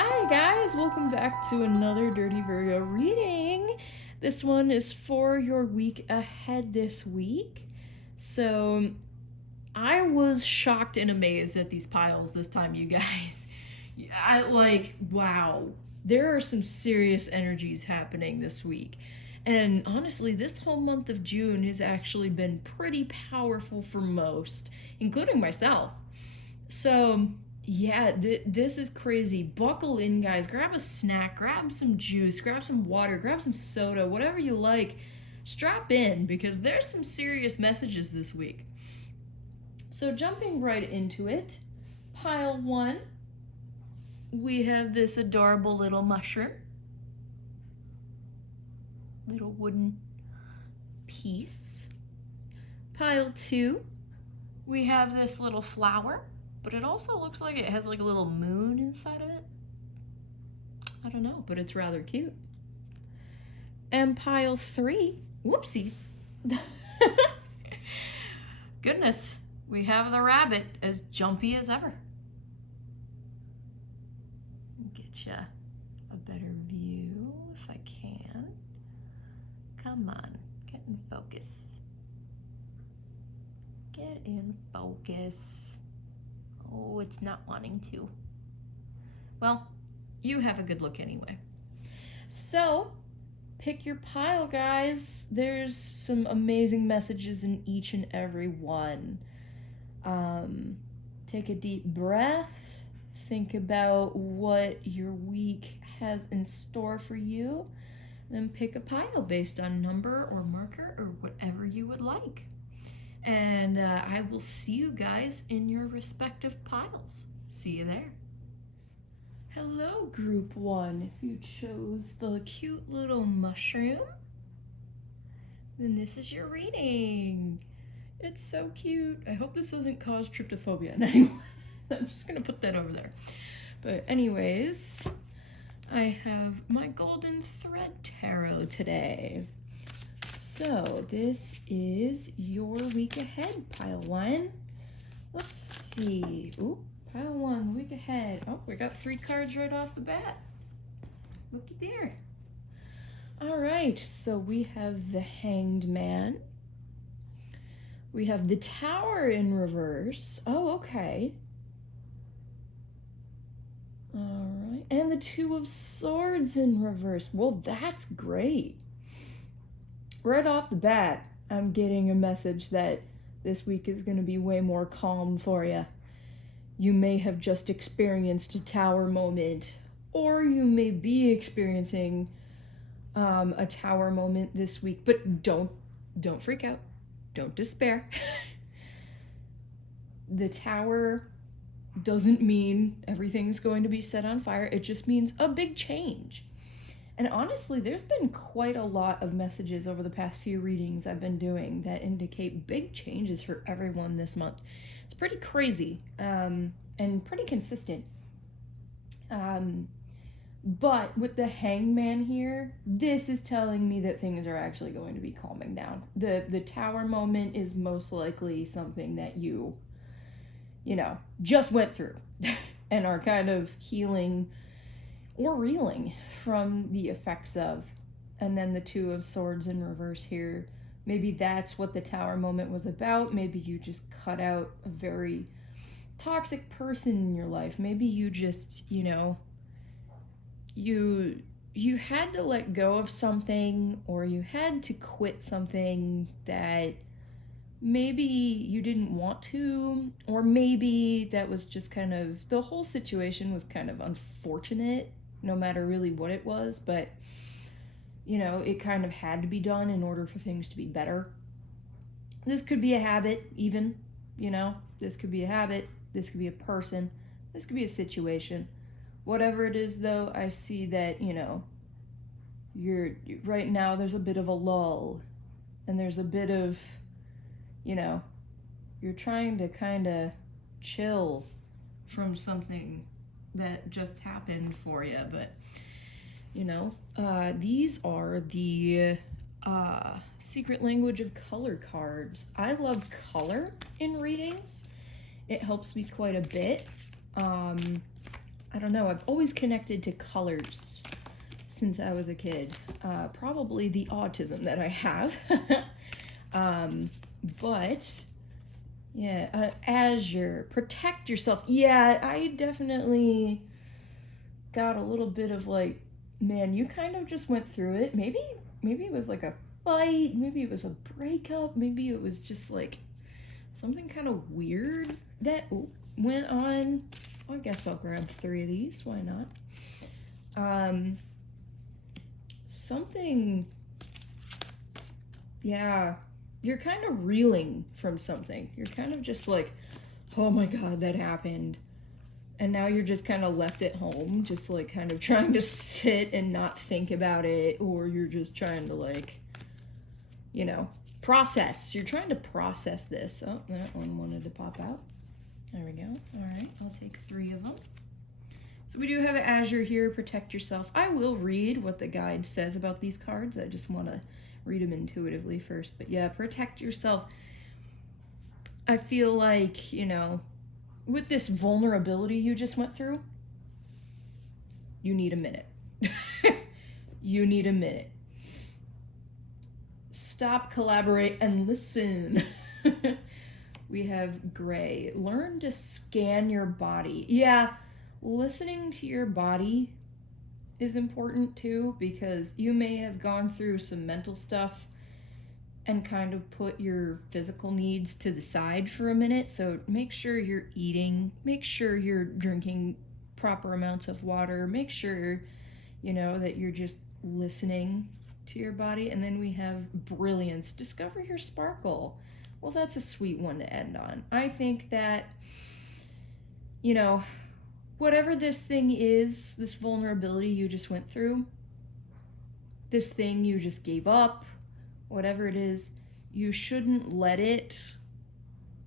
Hi guys, welcome back to another Dirty Virgo reading. This one is for your week ahead this week. So, I was shocked and amazed at these piles this time, you guys. Wow. There are some serious energies happening this week. And honestly, this whole month of June has actually been pretty powerful for most, including myself. So, yeah, this is crazy. Buckle in, guys. Grab a snack, grab some juice, grab some water, grab some soda, whatever you like. Strap in because there's some serious messages this week. So, jumping right into it, pile one, we have this adorable little mushroom, little wooden piece. Pile two, we have this little flower, but it also looks like it has like a little moon inside of it. I don't know, but it's rather cute. And pile three, whoopsies. Goodness, we have the rabbit as jumpy as ever. Get you a better view if I can. Come on, get in focus. Get in focus. Oh, it's not wanting to. Well, you have a good look anyway. So, pick your pile, guys. There's some amazing messages in each and every one. Take a deep breath. Think about what your week has in store for you. Then pick a pile based on number or marker or whatever you would like. And I will see you guys in your respective piles. See you there. Hello, group one, who chose the cute little mushroom. Then this is your reading. It's so cute. I hope this doesn't cause tryptophobia in anyone. I'm just gonna put that over there. But anyways, I have my golden thread tarot today. So this is your week ahead, pile one. Let's see. Ooh, pile one, week ahead. Oh, we got 3 cards right off the bat. Looky there. All right, so we have the Hanged Man. We have the Tower in reverse. Oh, okay. All right, and the Two of Swords in reverse. Well, that's great. Right off the bat, I'm getting a message that this week is going to be way more calm for you. You may have just experienced a tower moment, or you may be experiencing a tower moment this week, but don't freak out. Don't despair. The tower doesn't mean everything's going to be set on fire. It just means a big change. And honestly, there's been quite a lot of messages over the past few readings I've been doing that indicate big changes for everyone this month. It's pretty crazy and pretty consistent. But with the Hangman here, this is telling me that things are actually going to be calming down. The tower moment is most likely something that you just went through and are kind of healing or reeling from the effects of. And then the Two of Swords in reverse here. Maybe that's what the tower moment was about. Maybe you just cut out a very toxic person in your life. Maybe you just, you had to let go of something, or you had to quit something that maybe you didn't want to, or maybe that was just kind of, the whole situation was kind of unfortunate, no matter really what it was, but it kind of had to be done in order for things to be better. This could be a habit, even, this could be a habit, this could be a person, this could be a situation. Whatever it is, though, I see that, you're right now, there's a bit of a lull, and there's a bit of, you're trying to kind of chill from something that just happened for you. But these are the secret language of color cards. I love color in readings. It helps me quite a bit. I don't know, I've always connected to colors since I was a kid. Probably the autism that I have. But yeah, Azure, protect yourself. Yeah, I definitely got a little bit of like, man, you kind of just went through it. Maybe it was like a fight, maybe it was a breakup, maybe it was just like something kind of weird that went on. I guess I'll grab 3 of these, why not? Something, yeah, you're kind of reeling from something. You're kind of just like, oh my god, that happened. And now you're just kind of left at home, just like kind of trying to sit and not think about it, or you're just trying to like, you know, process. You're trying to process this. Oh, that one wanted to pop out. There we go. All right, I'll take 3 of them. So we do have Azure here, protect yourself. I will read what the guide says about these cards. I just want to read them intuitively first. But yeah, protect yourself. I feel like, you know, with this vulnerability you just went through, you need a minute. You need a minute. Stop, collaborate, and listen. We have Gray. Learn to scan your body. Yeah, listening to your body is important too, because you may have gone through some mental stuff and kind of put your physical needs to the side for a minute. So make sure you're eating, make sure you're drinking proper amounts of water, make sure, you know, that you're just listening to your body. And then we have Brilliance. Discover your sparkle. Well, that's a sweet one to end on. I think that, you know, whatever this thing is, this vulnerability you just went through, this thing you just gave up, whatever it is, you shouldn't let it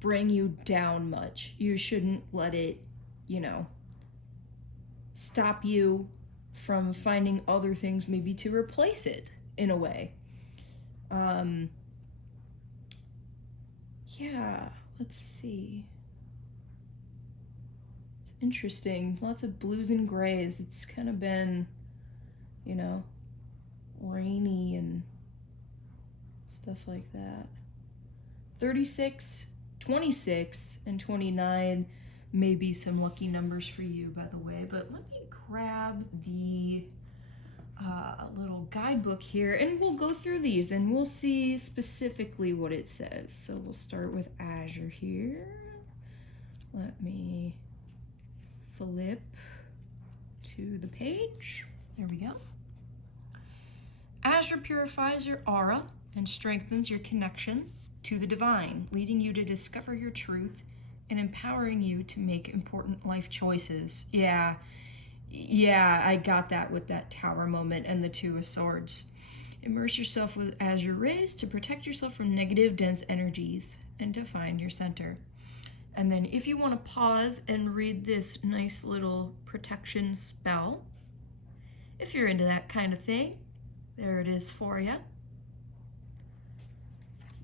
bring you down much. You shouldn't let it, you know, stop you from finding other things maybe to replace it in a way. Yeah, let's see. It's interesting. Lots of blues and grays. It's kind of been, you know, rainy and stuff like that. 36, 26, and 29 may be some lucky numbers for you, by the way. But let me grab the little guidebook here, and we'll go through these, and we'll see specifically what it says. So we'll start with Azure here. Let me flip to the page. There we go. Azure purifies your aura and strengthens your connection to the divine, leading you to discover your truth and empowering you to make important life choices. Yeah, I got that with that tower moment and the 2 of swords. Immerse yourself with Azure rays to protect yourself from negative, dense energies and to find your center. And then if you want to pause and read this nice little protection spell, if you're into that kind of thing, there it is for you.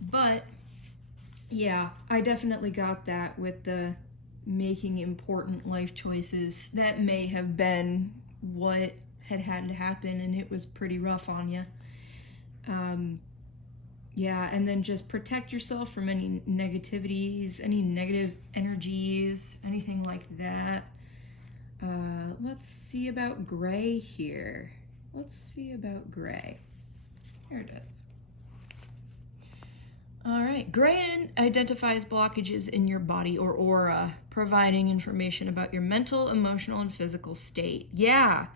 But yeah, I definitely got that with the making important life choices. That may have been what had to happen, and it was pretty rough on you. Yeah, and then just protect yourself from any negativities, any negative energies, anything like that. Let's see about Gray here. Let's see about Gray. Here it is. All right, Gray identifies blockages in your body or aura, providing information about your mental, emotional, and physical state. Yeah,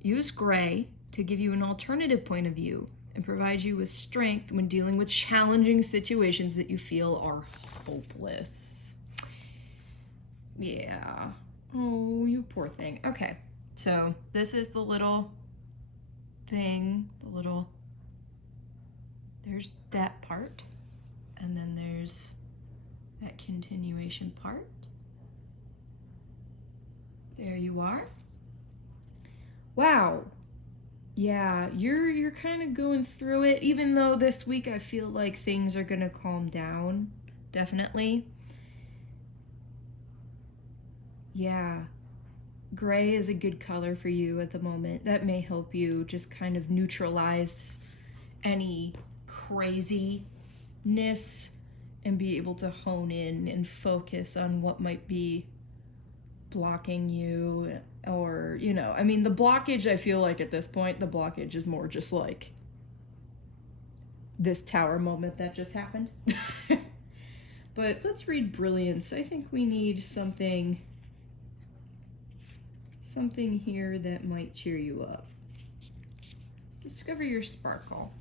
use Gray to give you an alternative point of view and provide you with strength when dealing with challenging situations that you feel are hopeless. Yeah. Oh, you poor thing. Okay, so this is the little thing, there's that part. And then there's that continuation part. There you are. Wow. Yeah, you're kind of going through it, even though this week I feel like things are gonna calm down, definitely. Yeah. gray is a good color for you at the moment. That may help you just kind of neutralize any craziness and be able to hone in and focus on what might be blocking you. Or, you know, I mean, the blockage, I feel like at this point, the blockage is more just like this tower moment that just happened. But let's read Brilliance. I think we need something here that might cheer you up. Discover your sparkle.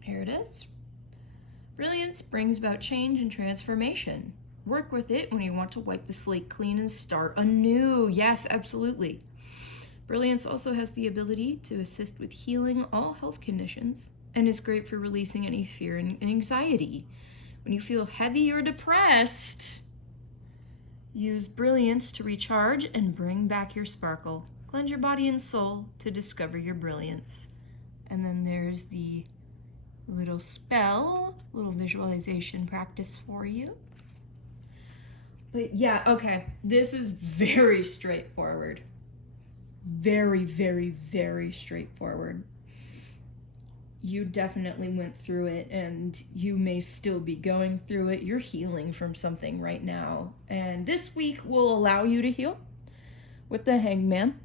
Here it is. Brilliance brings about change and transformation. Work with it when you want to wipe the slate clean and start anew. Yes, absolutely. Brilliance also has the ability to assist with healing all health conditions and is great for releasing any fear and anxiety. When you feel heavy or depressed, use Brilliance to recharge and bring back your sparkle. Cleanse your body and soul to discover your brilliance. And then there's the little spell, little visualization practice for you. But yeah, okay, this is very straightforward. Very, very, very straightforward. You definitely went through it, and you may still be going through it. You're healing from something right now. And this week will allow you to heal with the Hangman.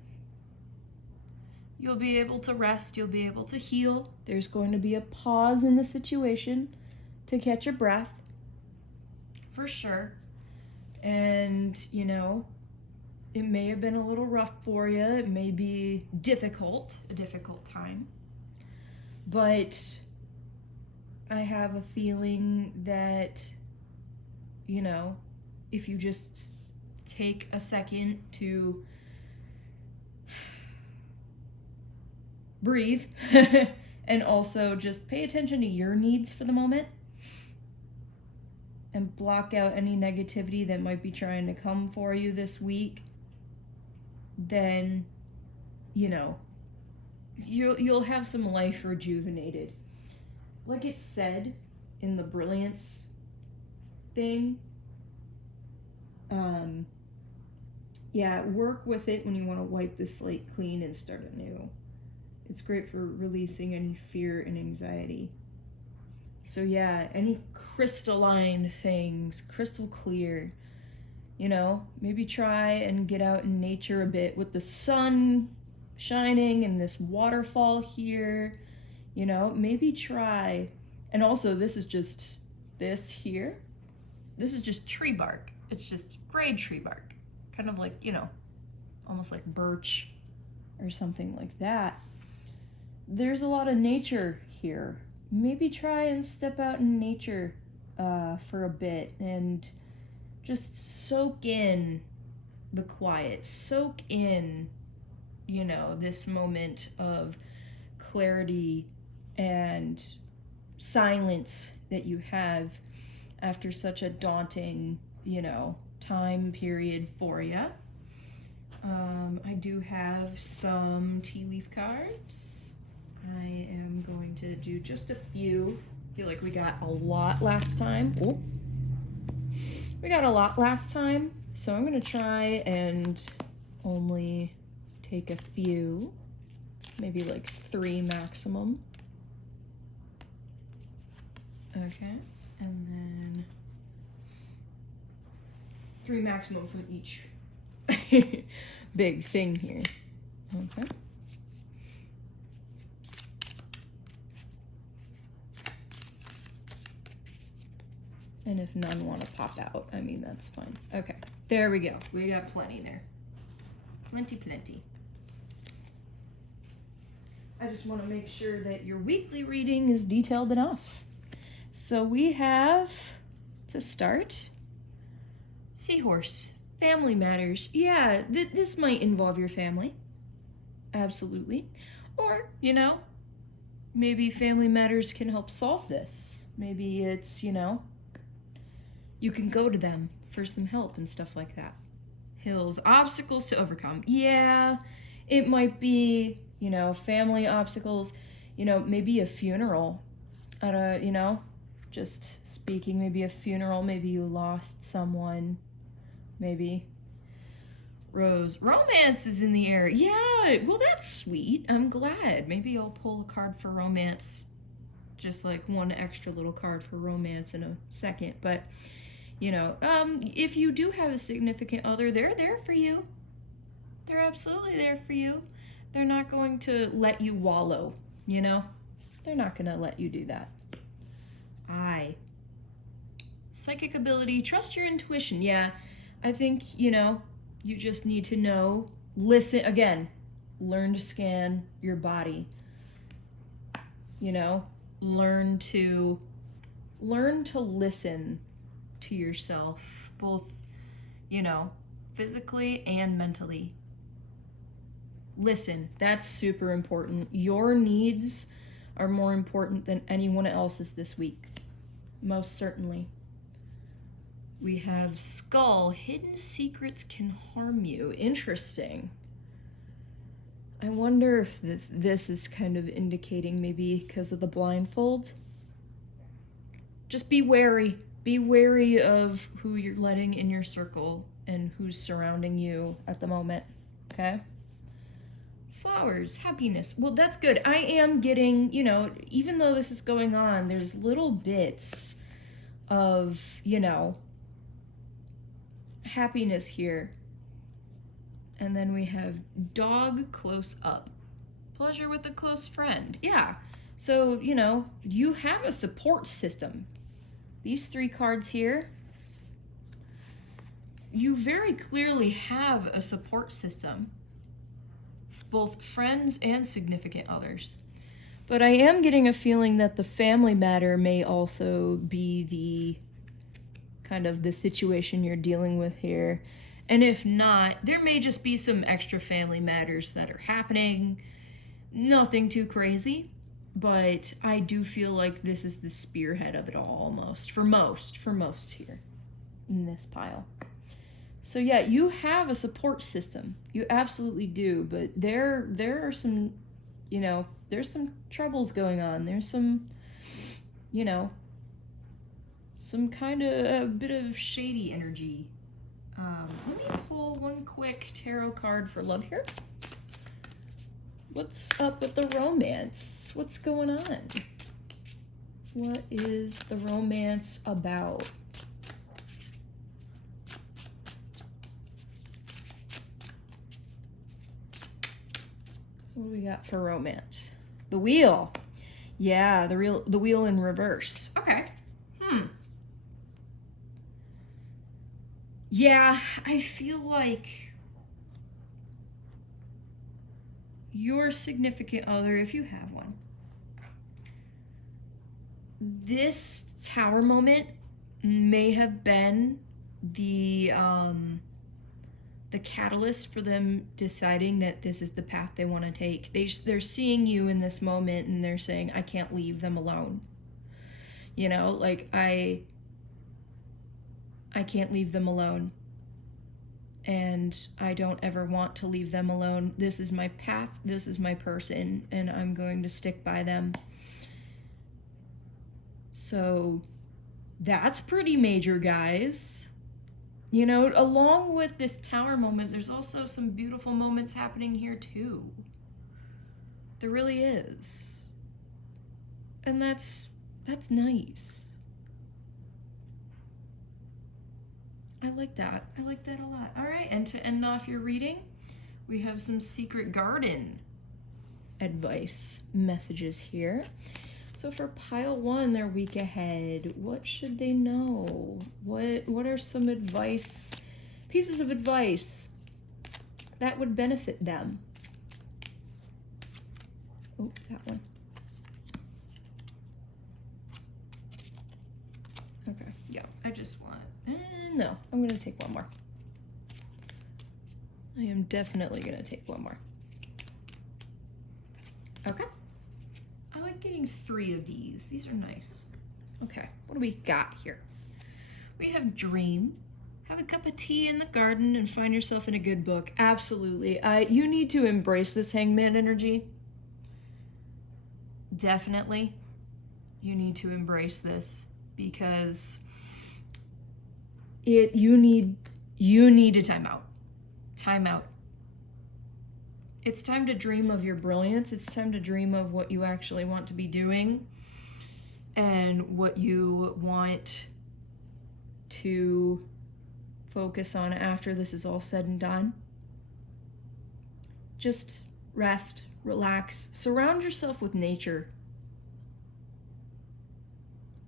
You'll be able to rest. You'll be able to heal. There's going to be a pause in the situation to catch your breath. For sure. And, you know, it may have been a little rough for you. It may be a difficult time. But I have a feeling that, you know, if you just take a second to breathe and also just pay attention to your needs for the moment and block out any negativity that might be trying to come for you this week, then, you know, you'll have some life rejuvenated. Like it said in the Brilliance thing, yeah, work with it when you want to wipe the slate clean and start anew. It's great for releasing any fear and anxiety. So yeah, any crystalline things, crystal clear, you know, maybe try and get out in nature a bit with the sun shining and this waterfall here, you know, maybe try. And also this is just tree bark. It's just gray tree bark, kind of like, you know, almost like birch or something like that. There's a lot of nature here. Maybe try and step out in nature for a bit and just soak in the quiet, soak in, you know, this moment of clarity and silence that you have after such a daunting, you know, time period for you. I do have some tea leaf cards. I am going to do just a few. I feel like we got a lot last time. Oh, we got a lot last time, so I'm going to try and only take a few, maybe like 3 maximum. Okay, and then 3 maximum for each big thing here. Okay. And if none want to pop out, I mean, that's fine. Okay, there we go. We got plenty there. Plenty. I just want to make sure that your weekly reading is detailed enough. So we have, to start, Seahorse, family matters. Yeah, this might involve your family. Absolutely. Or, you know, maybe family matters can help solve this. Maybe it's, you know, you can go to them for some help and stuff like that. Hills, obstacles to overcome. Yeah, it might be, you know, family obstacles, you know, maybe a funeral. You know, just speaking, maybe a funeral, maybe you lost someone, maybe. Rose. Romance is in the air. Yeah, well, that's sweet. I'm glad. Maybe I'll pull a card for romance. Just like one extra little card for romance in a second. But, if you do have a significant other, they're there for you. They're absolutely there for you. They're not going to let you wallow, They're not going to let you do that. Psychic ability, trust your intuition. Yeah, I think, you just need to know, listen, again, learn to scan your body. Learn to listen to yourself, both, physically and mentally. Listen, that's super important. Your needs are more important than anyone else's this week. Most certainly. We have Skull. Hidden secrets can harm you. Interesting. I wonder if this is kind of indicating maybe because of the blindfold. Just be wary. Be wary of who you're letting in your circle and who's surrounding you at the moment. Okay? Flowers, happiness. Well, that's good. I am getting, even though this is going on, there's little bits of, happiness here. And then we have dog close up. Pleasure with a close friend. Yeah. So, you have a support system. These 3 cards here, you very clearly have a support system. Both friends and significant others. But I am getting a feeling that the family matter may also be the kind of the situation you're dealing with here. And if not, there may just be some extra family matters that are happening. Nothing too crazy, but I do feel like this is the spearhead of it all almost, for most here in this pile. So yeah, you have a support system. You absolutely do, but there are some, there's some troubles going on. There's some, some kind of a bit of shady energy. Let me pull one quick tarot card for love here. What's up with the romance? What's going on? What is the romance about? What do we got for romance? The wheel. Yeah, the wheel in reverse. Okay. Yeah, I feel like your significant other, if you have one, this tower moment may have been the catalyst for them deciding that this is the path they want to take. They're seeing you in this moment and they're saying, I can't leave them alone. I can't leave them alone. And I don't ever want to leave them alone. This is my path, this is my person, and I'm going to stick by them. So that's pretty major, guys. Along with this tower moment, there's also some beautiful moments happening here too. There really is. And that's nice. I like that. I like that a lot. All right, and to end off your reading, we have some Secret Garden advice messages here. So for pile 1, their week ahead, what should they know? What are some pieces of advice that would benefit them? Oh, that one. Okay, yeah, I just want... no, I'm going to take one more. I am definitely going to take one more. Okay. I like getting 3 of these. These are nice. Okay, what do we got here? We have dream. Have a cup of tea in the garden and find yourself in a good book. Absolutely. You need to embrace this Hangman energy. Definitely. You need to embrace this because you need a timeout. time out. It's time to dream of your brilliance. It's time to dream of what you actually want to be doing and what you want to focus on after this is all said and done. Just rest, relax, surround yourself with nature.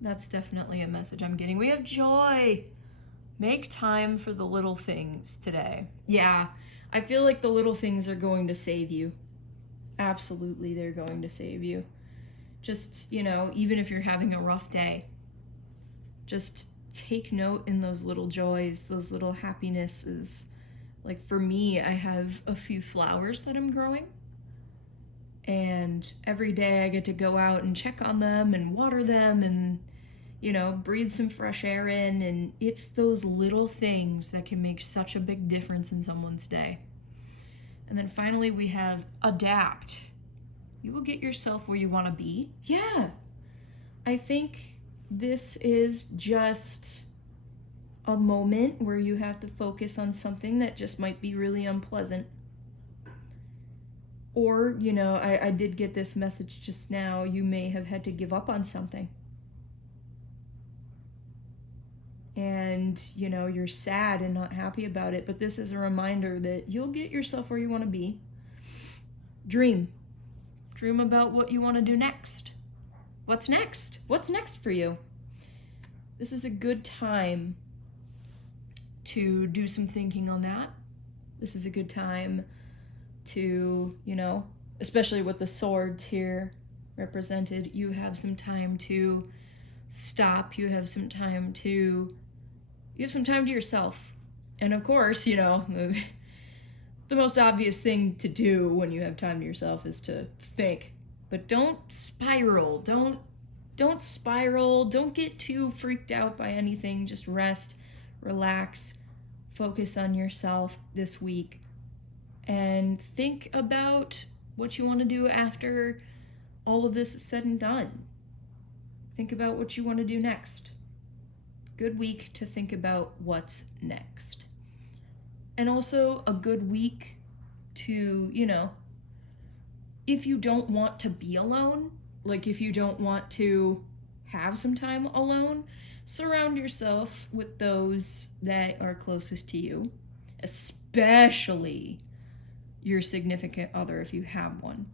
That's definitely a message I'm getting. We have joy. Make time for the little things today. Yeah, I feel like the little things are going to save you. Absolutely, they're going to save you. Just, even if you're having a rough day, just take note in those little joys, those little happinesses. Like for me, I have a few flowers that I'm growing. And every day I get to go out and check on them and water them and, breathe some fresh air in. And it's those little things that can make such a big difference in someone's day. And then finally we have adapt. You will get yourself where you want to be. Yeah. I think this is just a moment where you have to focus on something that just might be really unpleasant. Or, I did get this message just now, you may have had to give up on something. And, you're sad and not happy about it, but this is a reminder that you'll get yourself where you want to be. Dream. Dream about what you want to do next. What's next? What's next for you? This is a good time to do some thinking on that. This is a good time to, especially with the swords here represented, you have some time to stop. You have some time to yourself. And of course, the most obvious thing to do when you have time to yourself is to think. But don't spiral. Don't spiral. Don't get too freaked out by anything. Just rest, relax, focus on yourself this week. And think about what you want to do after all of this is said and done. Think about what you want to do next. Good week to think about what's next. And also a good week to, if you don't want to be alone, like if you don't want to have some time alone, surround yourself with those that are closest to you, especially your significant other if you have one.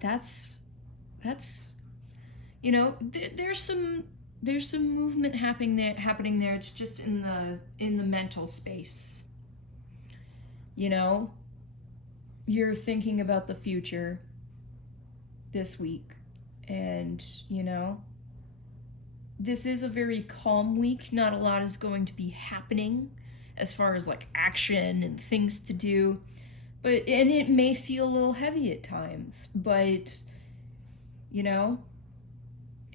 That's there's some movement happening there. It's just in the mental space. You're thinking about the future this week, and this is a very calm week. Not a lot is going to be happening as far as like action and things to do. And it may feel a little heavy at times, but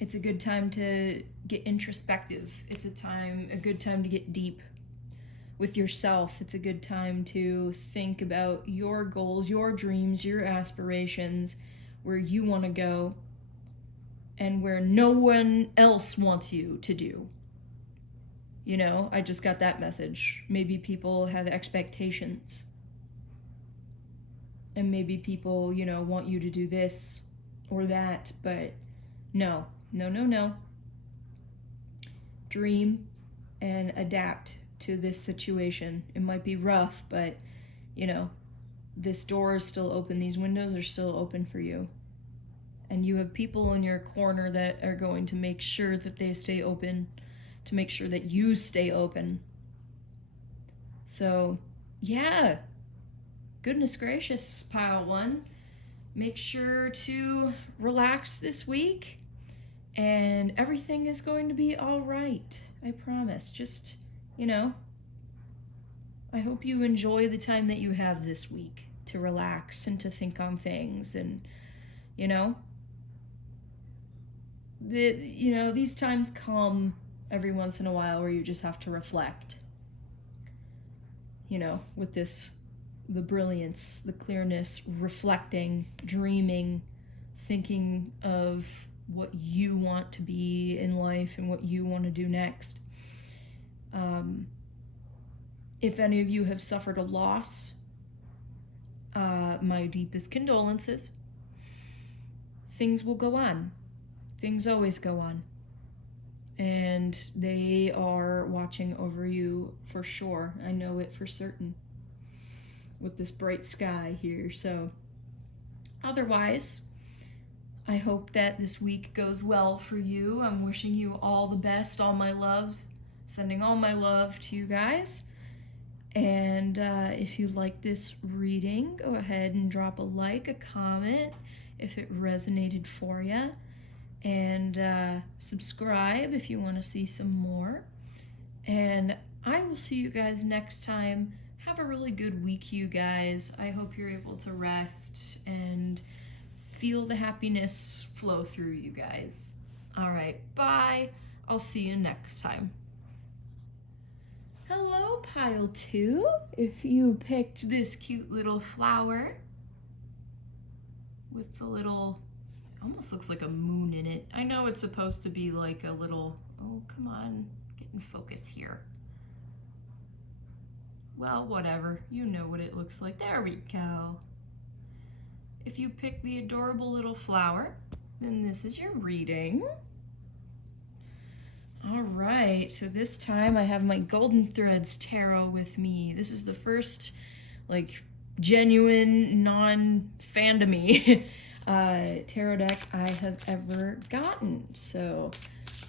it's a good time to get introspective. It's a good time to get deep with yourself. It's a good time to think about your goals, your dreams, your aspirations, where you want to go, and where no one else wants you to do. I just got that message. Maybe people have expectations. And maybe people, want you to do this or that, but no. Dream and adapt to this situation. It might be rough, but, this door is still open. These windows are still open for you. And you have people in your corner that are going to make sure that they stay open, to make sure that you stay open. So, yeah. Goodness gracious, pile one. Make sure to relax this week, and everything is going to be all right. I promise. Just, I hope you enjoy the time that you have this week to relax and to think on things, and, these times come every once in a while where you just have to reflect, with the brilliance, the clearness, reflecting, dreaming, thinking of what you want to be in life and what you want to do next. If any of you have suffered a loss, my deepest condolences. Things will go on. Things always go on. And they are watching over you for sure. I know it for certain with this bright sky here. So otherwise, I hope that this week goes well for you. I'm wishing you all the best, all my love, sending all my love to you guys. And if you like this reading, go ahead and drop a like, a comment if it resonated for you. And subscribe if you want to see some more. And I will see you guys next time. Have a really good week, you guys. I hope you're able to rest and feel the happiness flow through you guys. All right, bye. I'll see you next time. Hello, pile 2. If you picked this cute little flower with the little, almost looks like a moon in it. I know it's supposed to be like a little, oh, come on, get in focus here. Well, whatever, you know what it looks like. There we go. If you pick the adorable little flower, then this is your reading. All right, so this time I have my Golden Threads Tarot with me. This is the first, like, genuine, non-fandom-y tarot deck I have ever gotten. So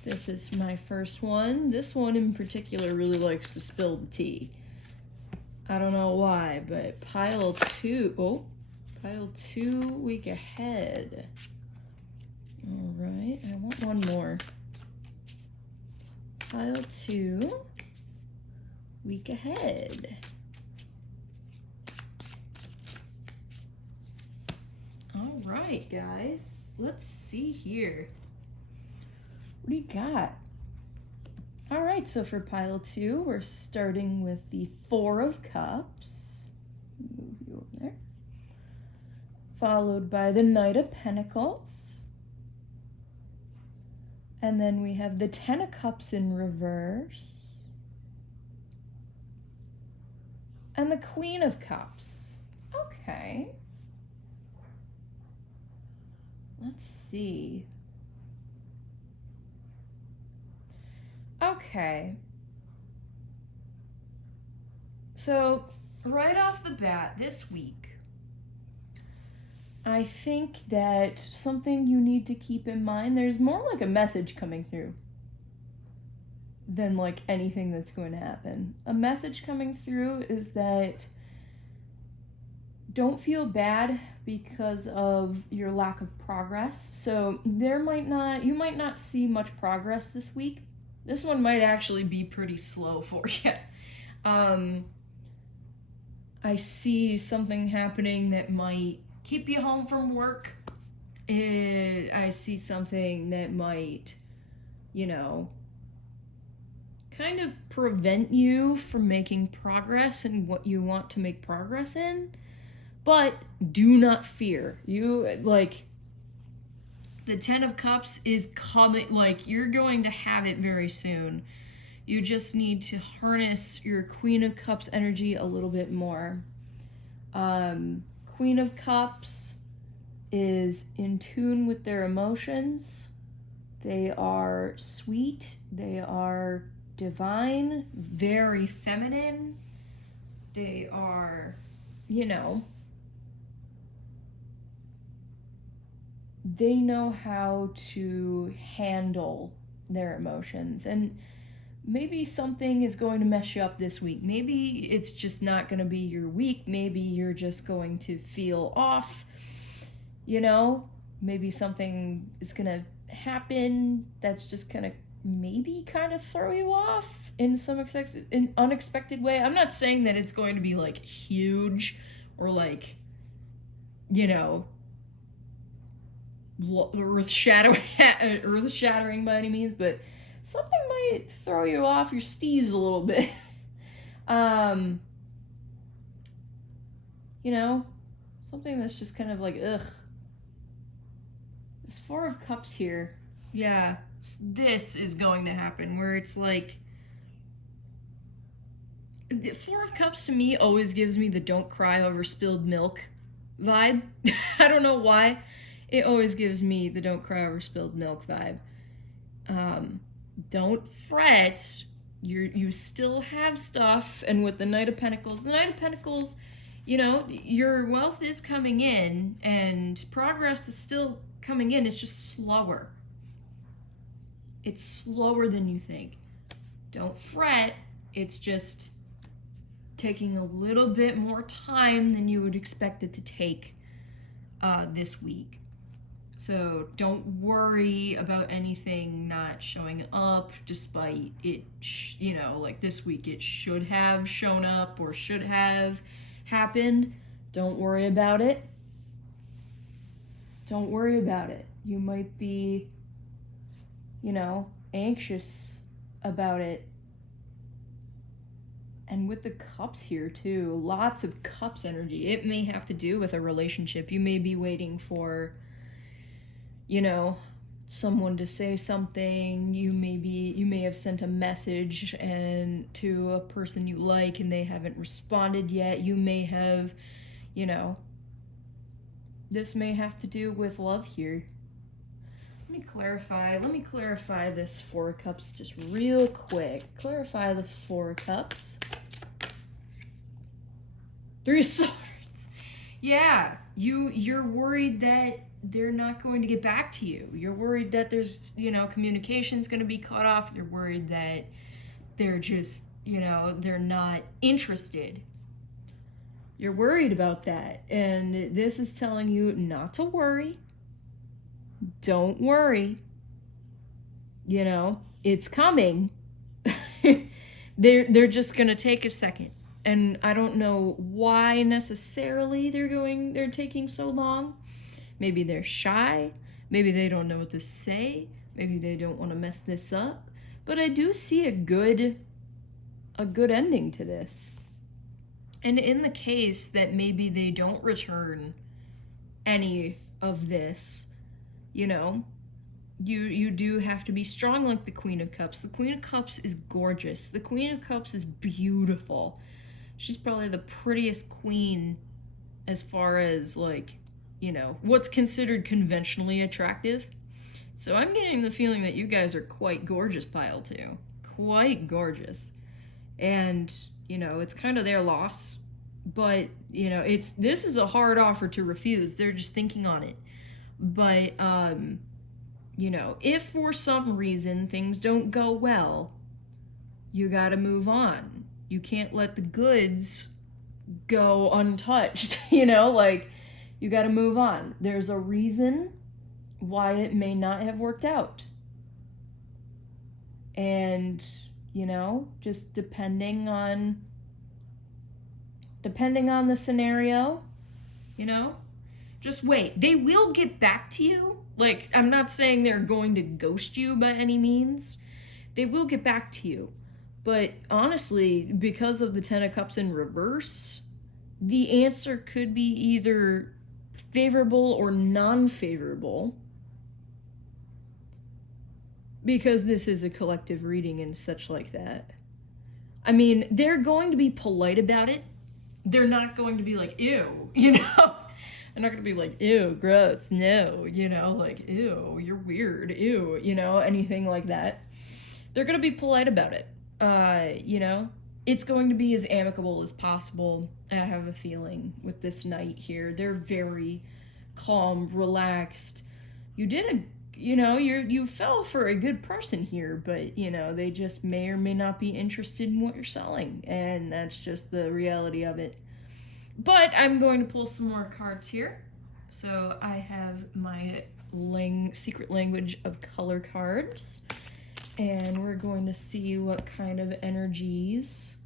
this is my first one. This one in particular really likes to spill the tea. I don't know why, but pile 2, pile 2, week ahead. All right, I want one more. Pile 2, week ahead. All right, guys, let's see here. What do you got? All right, so for pile 2, we're starting with the 4 of Cups. Move you over there. Followed by the Knight of Pentacles. And then we have the 10 of Cups in reverse. And the Queen of Cups. Okay. Let's see. Okay. So, right off the bat, this week, I think that something you need to keep in mind, there's more like a message coming through than like anything that's going to happen. A message coming through is that don't feel bad because of your lack of progress. So you might not see much progress this week. This one might actually be pretty slow for you. I see something happening that might keep you home from work. I see something that might, kind of prevent you from making progress in what you want to make progress in. But do not fear. The 10 of Cups is coming, you're going to have it very soon. You just need to harness your Queen of Cups energy a little bit more. Queen of Cups is in tune with their emotions. They are sweet. They are divine, very feminine. They are, they know how to handle their emotions. And maybe something is going to mess you up this week. Maybe it's just not going to be your week. Maybe you're just going to feel off. Maybe something is going to happen that's just going to maybe kind of throw you off in some unexpected way. I'm not saying that it's going to be huge or earth-shattering by any means, but something might throw you off your steez a little bit. Something that's just kind of ugh. This 4 of Cups here, yeah, this is going to happen, where it's The Four of Cups to me always gives me the don't cry over spilled milk vibe. I don't know why. It always gives me the don't cry over spilled milk vibe. Don't fret. You still have stuff. And with the Knight of Pentacles, you know, your wealth is coming in and progress is still coming in. It's just slower. It's slower than you think. Don't fret. It's just taking a little bit more time than you would expect it to take this week. So don't worry about anything not showing up despite it, you know, like this week it should have shown up or should have happened. Don't worry about it. Don't worry about it. You might be, you know, anxious about it. And with the cups here too, lots of cups energy. It may have to do with a relationship. You may be waiting for, you know, someone to say something. You may have sent a message and to a person you like and they haven't responded yet. You may have, you know, this may have to do with love here. Let me clarify this Four of Cups just real quick. Clarify the Four of Cups. Three of Swords. Yeah, you're worried that they're not going to get back to you. You're worried that there's, you know, communication's going to be cut off. You're worried that they're just, you know, they're not interested. You're worried about that. And this is telling you not to worry. Don't worry. You know, it's coming. They're just going to take a second. And I don't know why necessarily they're taking so long. Maybe they're shy. Maybe they don't know what to say. Maybe they don't want to mess this up. But I do see a good ending to this. And in the case that maybe they don't return any of this, you know, you do have to be strong like the Queen of Cups. The Queen of Cups is gorgeous. The Queen of Cups is beautiful. She's probably the prettiest queen as far as, like, you know, what's considered conventionally attractive. So I'm getting the feeling that you guys are quite gorgeous, Pile 2. Quite gorgeous. And, you know, it's kind of their loss. But, you know, this is a hard offer to refuse. They're just thinking on it. But, you know, if for some reason things don't go well, you gotta move on. You can't let the goods go untouched, you know, like, you gotta move on. There's a reason why it may not have worked out. And, you know, just depending on the scenario, you know, just wait. They will get back to you. Like, I'm not saying they're going to ghost you by any means. They will get back to you. But honestly, because of the Ten of Cups in reverse, the answer could be either favorable or non-favorable. Because this is a collective reading and such like that. I mean, they're going to be polite about it. They're not going to be like, ew, you know? They're not going to be like, ew, gross, no, you know, like, ew, you're weird, ew, you know, anything like that. They're going to be polite about it. You know, it's going to be as amicable as possible. I have a feeling with this Knight here. They're very calm, relaxed. You fell for a good person here, but, you know, they just may or may not be interested in what you're selling. And that's just the reality of it. But I'm going to pull some more cards here. So I have my secret language of color cards. And we're going to see what kind of energies,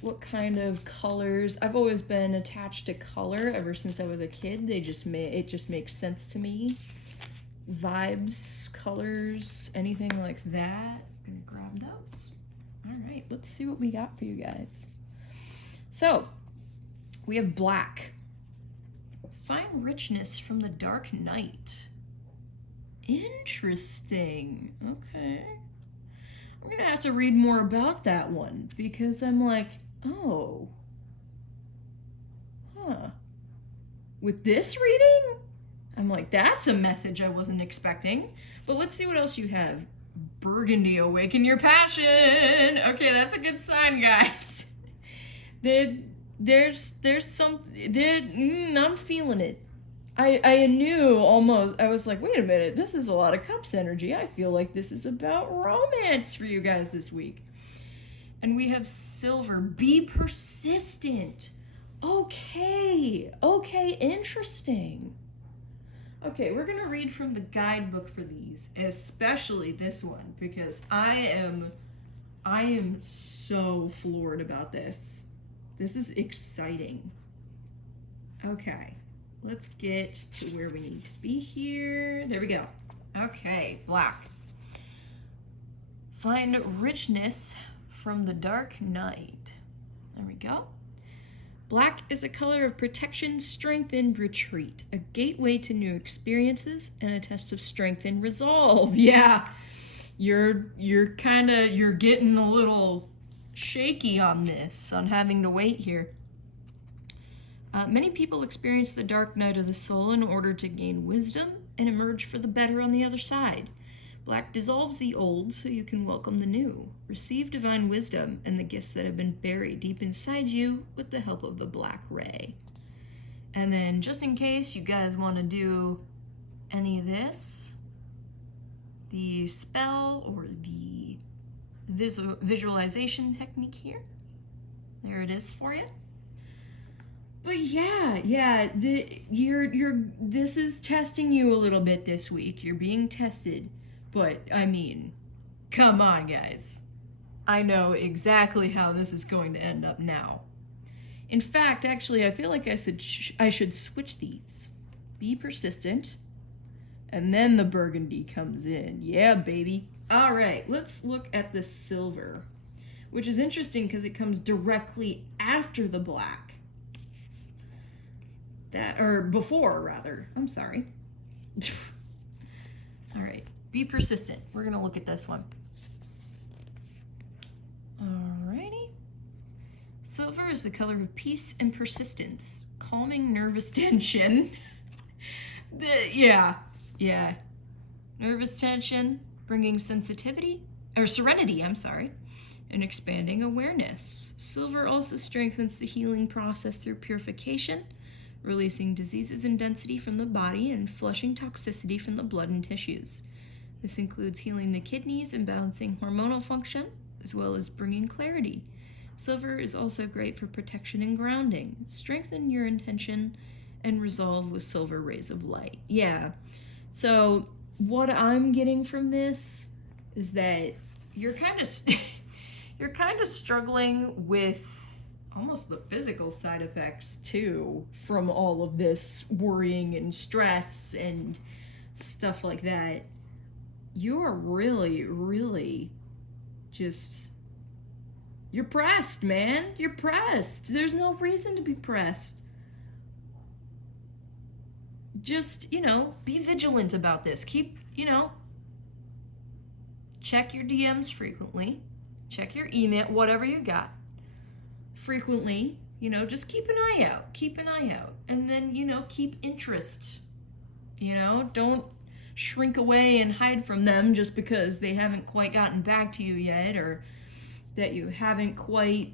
what kind of colors. I've always been attached to color ever since I was a kid. It just makes sense to me. Vibes, colors, anything like that. I'm gonna grab those. All right, let's see what we got for you guys. So, we have black. Find richness from the dark night. Interesting. Okay. I'm gonna have to read more about that one because I'm like, oh, huh. With this reading, I'm like, that's a message I wasn't expecting. But let's see what else you have. Burgundy, awaken your passion. Okay, that's a good sign, guys. There's some, I'm feeling it. I knew almost, I was like, wait a minute, this is a lot of cups energy. I feel like this is about romance for you guys this week. And we have silver, be persistent. Okay, interesting. Okay, we're gonna read from the guidebook for these, especially this one, because I am so floored about this. This is exciting. Okay, let's get to where we need to be here. There we go. Okay, black. Find richness from the dark night. There we go. Black is a color of protection, strength, and retreat, a gateway to new experiences, and a test of strength and resolve. Yeah, you're getting a little shaky on this, on having to wait here. Many people experience the dark night of the soul in order to gain wisdom and emerge for the better on the other side. Black dissolves the old so you can welcome the new. Receive divine wisdom and the gifts that have been buried deep inside you with the help of the black ray. And then just in case you guys want to do any of this, the spell or the visualization technique here, there it is for you. But yeah, this is testing you a little bit this week. You're being tested. But, I mean, come on, guys. I know exactly how this is going to end up now. In fact, actually, I feel like I should switch these. Be persistent. And then the burgundy comes in. Yeah, baby. All right, let's look at the silver, which is interesting because it comes directly after the black. Before, rather. I'm sorry. All right. Be persistent. We're going to look at this one. Alrighty. Silver is the color of peace and persistence, calming nervous tension. Yeah. Nervous tension, bringing serenity, and expanding awareness. Silver also strengthens the healing process through purification, releasing diseases and density from the body and flushing toxicity from the blood and tissues. This includes healing the kidneys and balancing hormonal function, as well as bringing clarity. Silver is also great for protection and grounding. Strengthen your intention and resolve with silver rays of light. Yeah, so what I'm getting from this is that you're kind of struggling with almost the physical side effects too from all of this worrying and stress and stuff like that. You're really just, you're pressed, man. You're pressed. There's no reason to be pressed. Just, be vigilant about this. Keep, check your DMs frequently. Check your email, whatever you got. Frequently, just keep an eye out. Keep an eye out. And then, keep interest. Don't shrink away and hide from them just because they haven't quite gotten back to you yet, or that you haven't quite,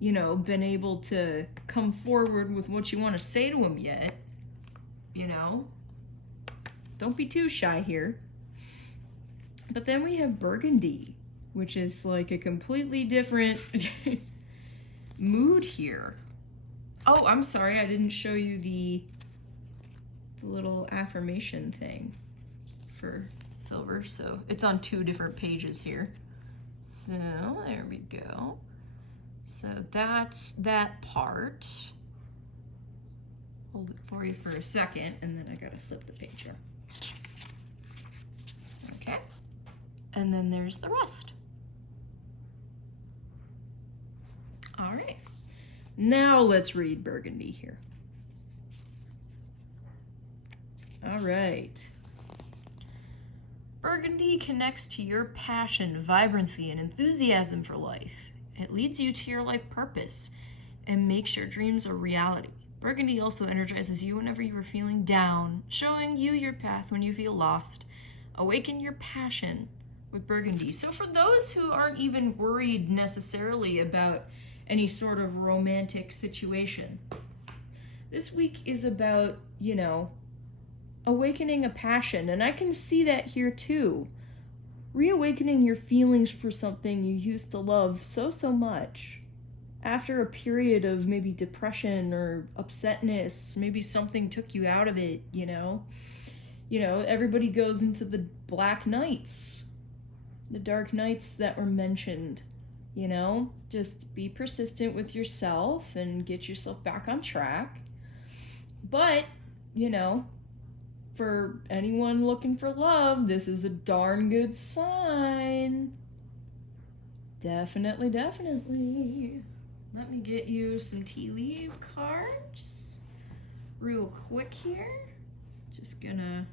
been able to come forward with what you want to say to them yet. Don't be too shy here. But then we have burgundy, which is like a completely different mood here. Oh, I'm sorry, I didn't show you the little affirmation thing for silver. So it's on 2 different pages here. So there we go. So that's that part. Hold it for you for a second, and then I gotta flip the page here. Okay. And then there's the rest. All right. Now let's read burgundy here. All right. Burgundy connects to your passion, vibrancy, and enthusiasm for life. It leads you to your life purpose and makes your dreams a reality. Burgundy also energizes you whenever you are feeling down, showing you your path when you feel lost. Awaken your passion with Burgundy. So for those who aren't even worried necessarily about any sort of romantic situation, this week is about, awakening a passion. And I can see that here too. Reawakening your feelings for something you used to love so much. After a period of maybe depression or upsetness, maybe something took you out of it, everybody goes into the black nights, the dark nights that were mentioned, just be persistent with yourself and get yourself back on track. But, for anyone looking for love, this is a darn good sign. Definitely. Let me get you some tea leaf cards real quick here. Just gonna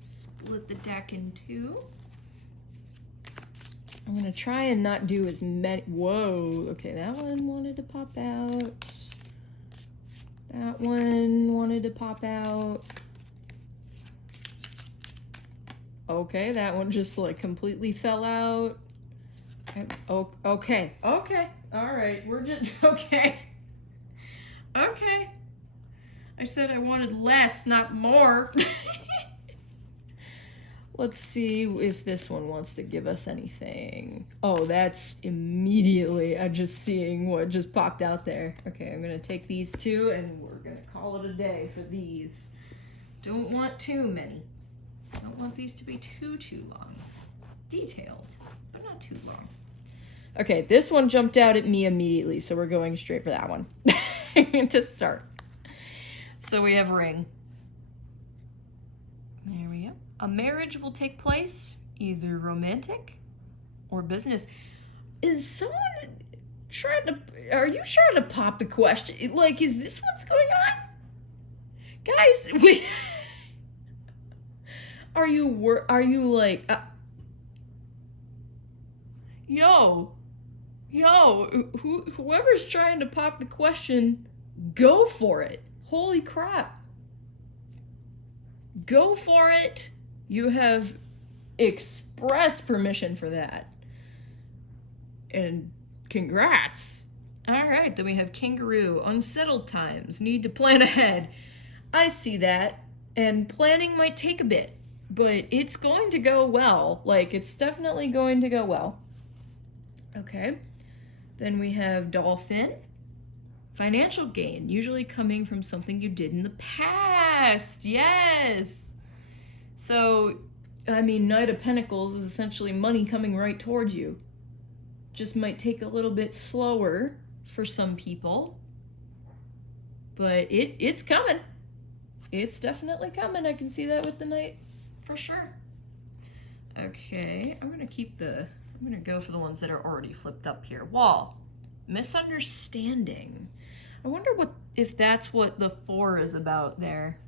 split the deck in two. I'm gonna try and not do as many. Whoa, okay, that one wanted to pop out. That one wanted to pop out. Okay, that one just completely fell out. Okay. All right, we're just, okay. I said I wanted less, not more. Let's see if this one wants to give us anything. Oh, that's immediately, I'm just seeing what just popped out there. Okay, I'm gonna take these two and we're gonna call it a day for these. Don't want too many. Don't want these to be too long. Detailed, but not too long. Okay, this one jumped out at me immediately, so we're going straight for that one to start. So we have ring. There we go. A marriage will take place, either romantic or business. Is someone are you trying to pop the question? Is this what's going on? Guys, are you like, whoever's trying to pop the question, go for it. Holy crap. Go for it. You have express permission for that. And congrats. All right, then we have kangaroo. Unsettled times. Need to plan ahead. I see that. And planning might take a bit, but it's going to go well. It's definitely going to go well. Okay. Then we have dolphin. Financial gain, usually coming from something you did in the past. Yes. So, Knight of Pentacles is essentially money coming right towards you. Just might take a little bit slower for some people, but it's coming. It's definitely coming. I can see that with the Knight for sure. Okay, I'm gonna go for the ones that are already flipped up here. Wall. Misunderstanding. I wonder if that's what the 4 is about there.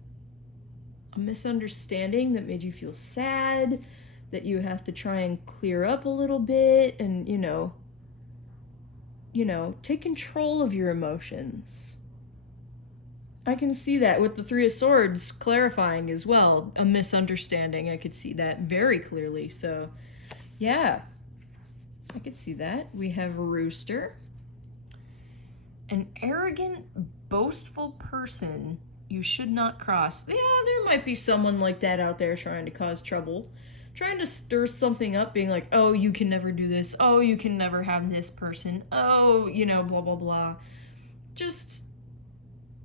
A misunderstanding that made you feel sad, that you have to try and clear up a little bit and, take control of your emotions. I can see that with the 3 of Swords clarifying as well. A misunderstanding, I could see that very clearly. So, yeah, I could see that. We have Rooster. An arrogant, boastful person you should not cross. Yeah, there might be someone like that out there trying to cause trouble. Trying to stir something up, being like, oh, you can never do this. Oh, you can never have this person. Oh, blah, blah, blah. Just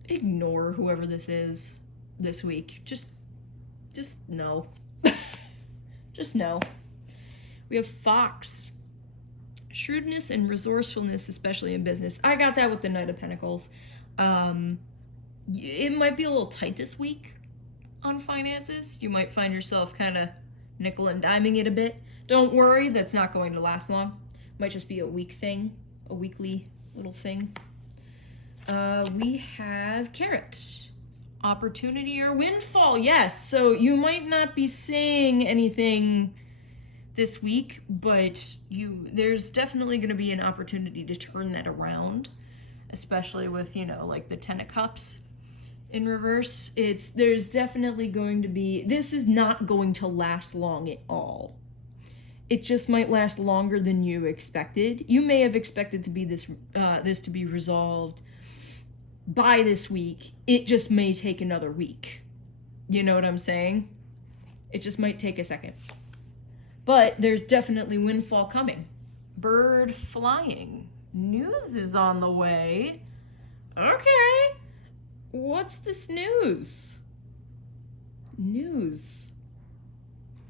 ignore whoever this is this week. Just no. Just no. We have Fox. Shrewdness and resourcefulness, especially in business. I got that with the Knight of Pentacles. It might be a little tight this week on finances. You might find yourself kind of nickel and diming it a bit. Don't worry, that's not going to last long. Might just be a week thing, a weekly little thing. We have Carrot. opportunity or windfall. Yes. So you might not be saying anything this week, but there's definitely going to be an opportunity to turn that around, especially with, like the 10 of Cups in reverse. There's definitely going to be, this is not going to last long at all. It just might last longer than you expected. You may have expected to be this to be resolved by this week. It just may take another week. You know what I'm saying? It just might take a second. But there's definitely windfall coming. Bird flying. News is on the way. Okay. What's this news? News.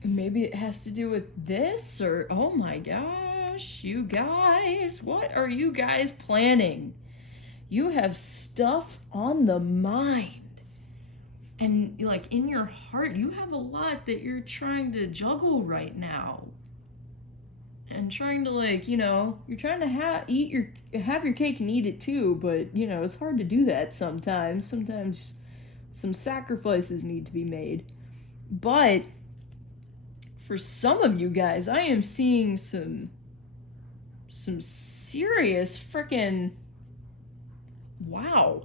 Maybe it has to do with this, or oh my gosh, you guys, what are you guys planning? You have stuff on the mind. And like in your heart, you have a lot that you're trying to juggle right now. And trying to you're trying to have your cake and eat it too, but it's hard to do that sometimes. Sometimes some sacrifices need to be made. But for some of you guys, I am seeing some serious freaking wow.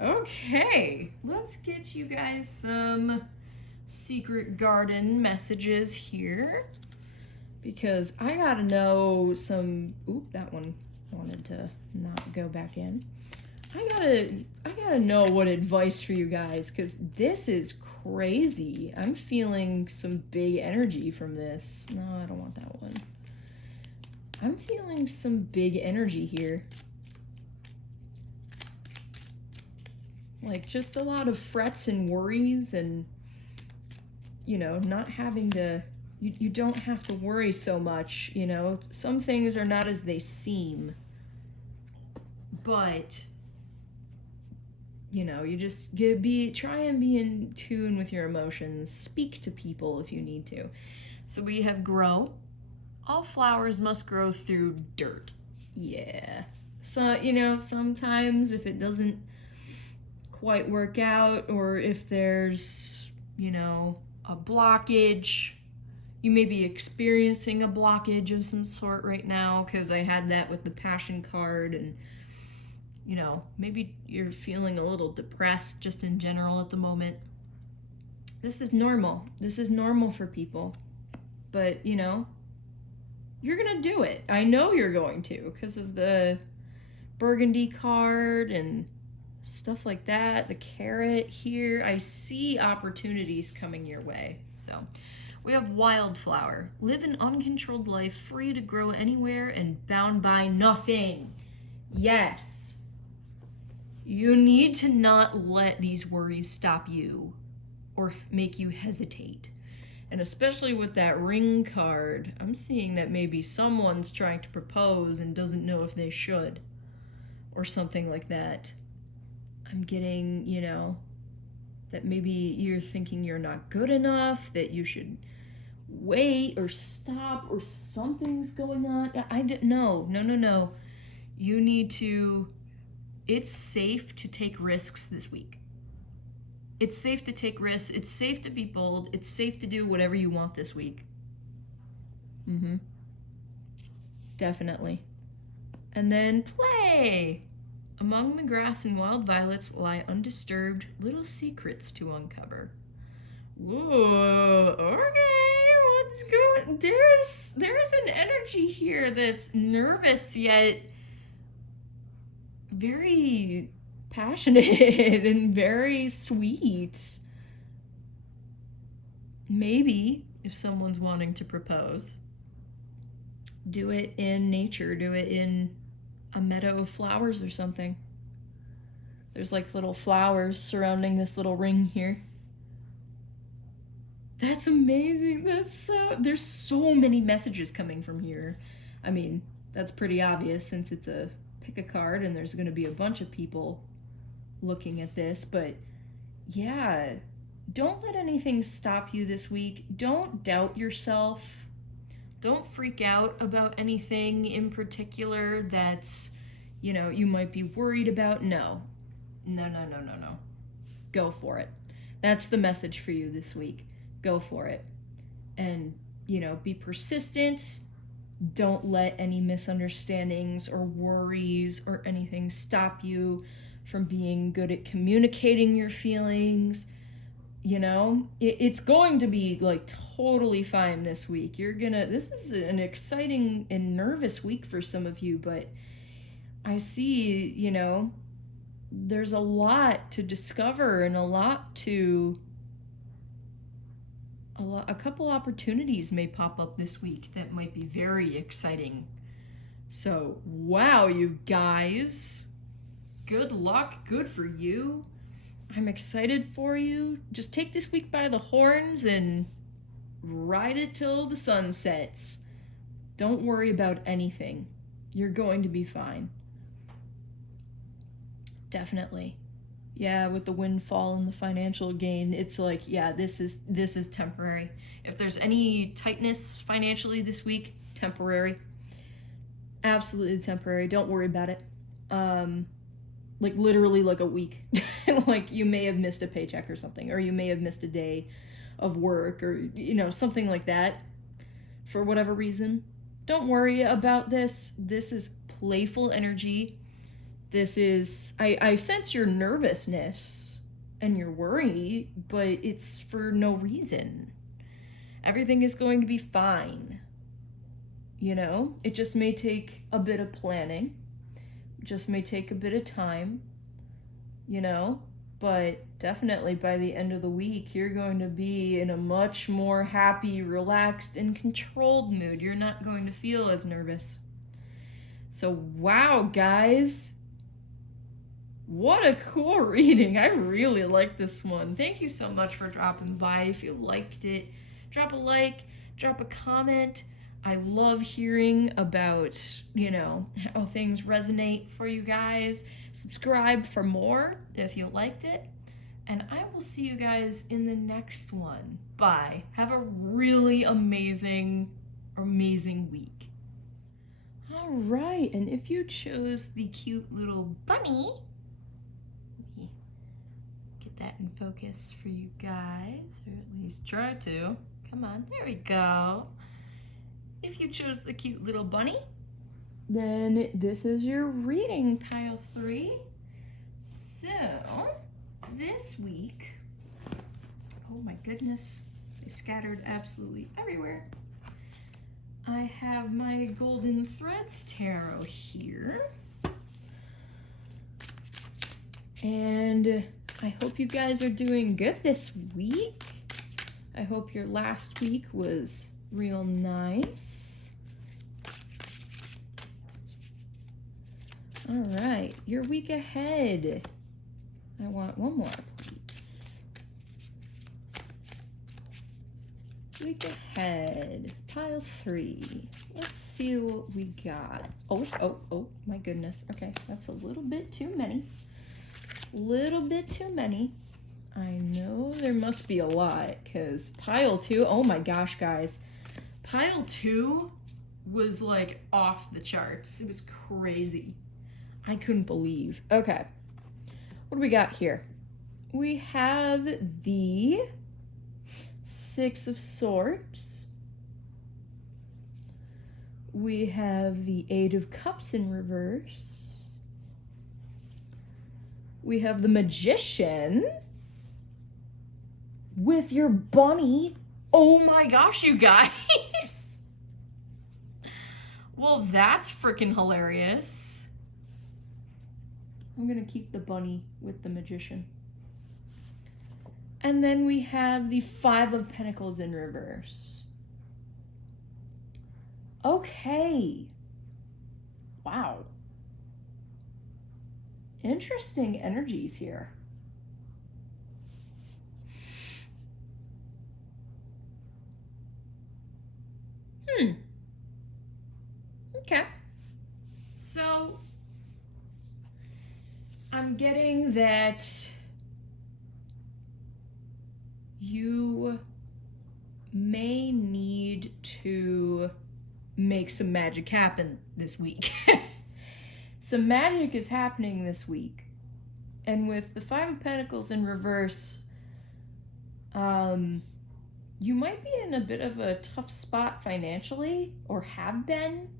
Okay, let's get you guys some Secret Garden messages here, because I gotta know some. Oop, that one wanted to not go back in. I gotta know what advice for you guys, because this is crazy. I'm feeling some big energy from this. No, I don't want that one. I'm feeling some big energy here. Like just a lot of frets and worries, and not having to, you don't have to worry so much, some things are not as they seem, but you just try and be in tune with your emotions. Speak to people if you need to. So we have grow. All flowers must grow through dirt. Yeah. So, sometimes if it doesn't quite work out, or if there's, a blockage, you may be experiencing a blockage of some sort right now, because I had that with the Passion card, and maybe you're feeling a little depressed just in general at the moment. This is normal. This is normal for people. But, you're going to do it. I know you're going to, because of the Burgundy card and stuff like that. The carrot here. I see opportunities coming your way. So we have Wildflower. Live an uncontrolled life, free to grow anywhere and bound by nothing. Yes. You need to not let these worries stop you or make you hesitate. And especially with that ring card, I'm seeing that maybe someone's trying to propose and doesn't know if they should, or something like that. I'm getting, that maybe you're thinking you're not good enough, that you should wait or stop, or something's going on. No. You need to, it's safe to take risks this week. It's safe to take risks. It's safe to be bold. It's safe to do whatever you want this week. Definitely. And then play. Among the grass and wild violets lie undisturbed little secrets to uncover. Whoa, okay, what's going? There's an energy here that's nervous yet very passionate and very sweet. Maybe if someone's wanting to propose, do it in nature, do it in a meadow of flowers or something. There's like little flowers surrounding this little ring here. That's amazing. There's so many messages coming from here. I mean, that's pretty obvious since it's a pick a card and there's going to be a bunch of people looking at this, but yeah, don't let anything stop you this week. Don't doubt yourself. Don't freak out about anything in particular that's, you might be worried about. No, No. Go for it. That's the message for you this week. Go for it. And, be persistent. Don't let any misunderstandings or worries or anything stop you from being good at communicating your feelings. It's going to be like totally fine this week. This is an exciting and nervous week for some of you, but I see, there's a lot to discover and a couple opportunities may pop up this week that might be very exciting. So, wow, you guys. Good luck. Good for you. I'm excited for you. Just take this week by the horns and ride it till the sun sets. Don't worry about anything. You're going to be fine. Definitely. Yeah, with the windfall and the financial gain, it's like, yeah, this is temporary. If there's any tightness financially this week, temporary. Absolutely temporary. Don't worry about it. Like literally like a week. Like you may have missed a paycheck or something, or you may have missed a day of work, or something like that for whatever reason. Don't worry about this. This is playful energy. This is, I sense your nervousness and your worry, but it's for no reason. Everything is going to be fine. It just may take a bit of planning. Just may take a bit of time, but definitely by the end of the week, you're going to be in a much more happy, relaxed, and controlled mood. You're not going to feel as nervous. So, wow, guys. What a cool reading. I really like this one. Thank you so much for dropping by. If you liked it, drop a like, drop a comment. I love hearing about, how things resonate for you guys. Subscribe for more if you liked it. And I will see you guys in the next one. Bye. Have a really amazing week. All right. And if you chose the cute little bunny, that in focus for you guys, or at least try to. Come on, there we go. If you chose the cute little bunny, then this is your reading, pile 3. So, this week, oh my goodness, they scattered absolutely everywhere. I have my Golden Threads Tarot here. And I hope you guys are doing good this week. I hope your last week was real nice. All right, your week ahead. I want one more, please. Week ahead, pile 3. Let's see what we got. Oh, my goodness. Okay, that's a little bit too many. Little bit too many. I know there must be a lot, because pile 2, oh my gosh, guys. Pile 2 was like off the charts. It was crazy. I couldn't believe. Okay. What do we got here? We have the 6 of Swords. We have the 8 of Cups in reverse. We have the Magician with your bunny. Oh my gosh, you guys. Well, that's freaking hilarious. I'm going to keep the bunny with the Magician. And then we have the 5 of Pentacles in reverse. Okay. Wow. Interesting energies here. Okay. So, I'm getting that you may need to make some magic happen this week. Some magic is happening this week. And with the Five of Pentacles in reverse, you might be in a bit of a tough spot financially, or have been.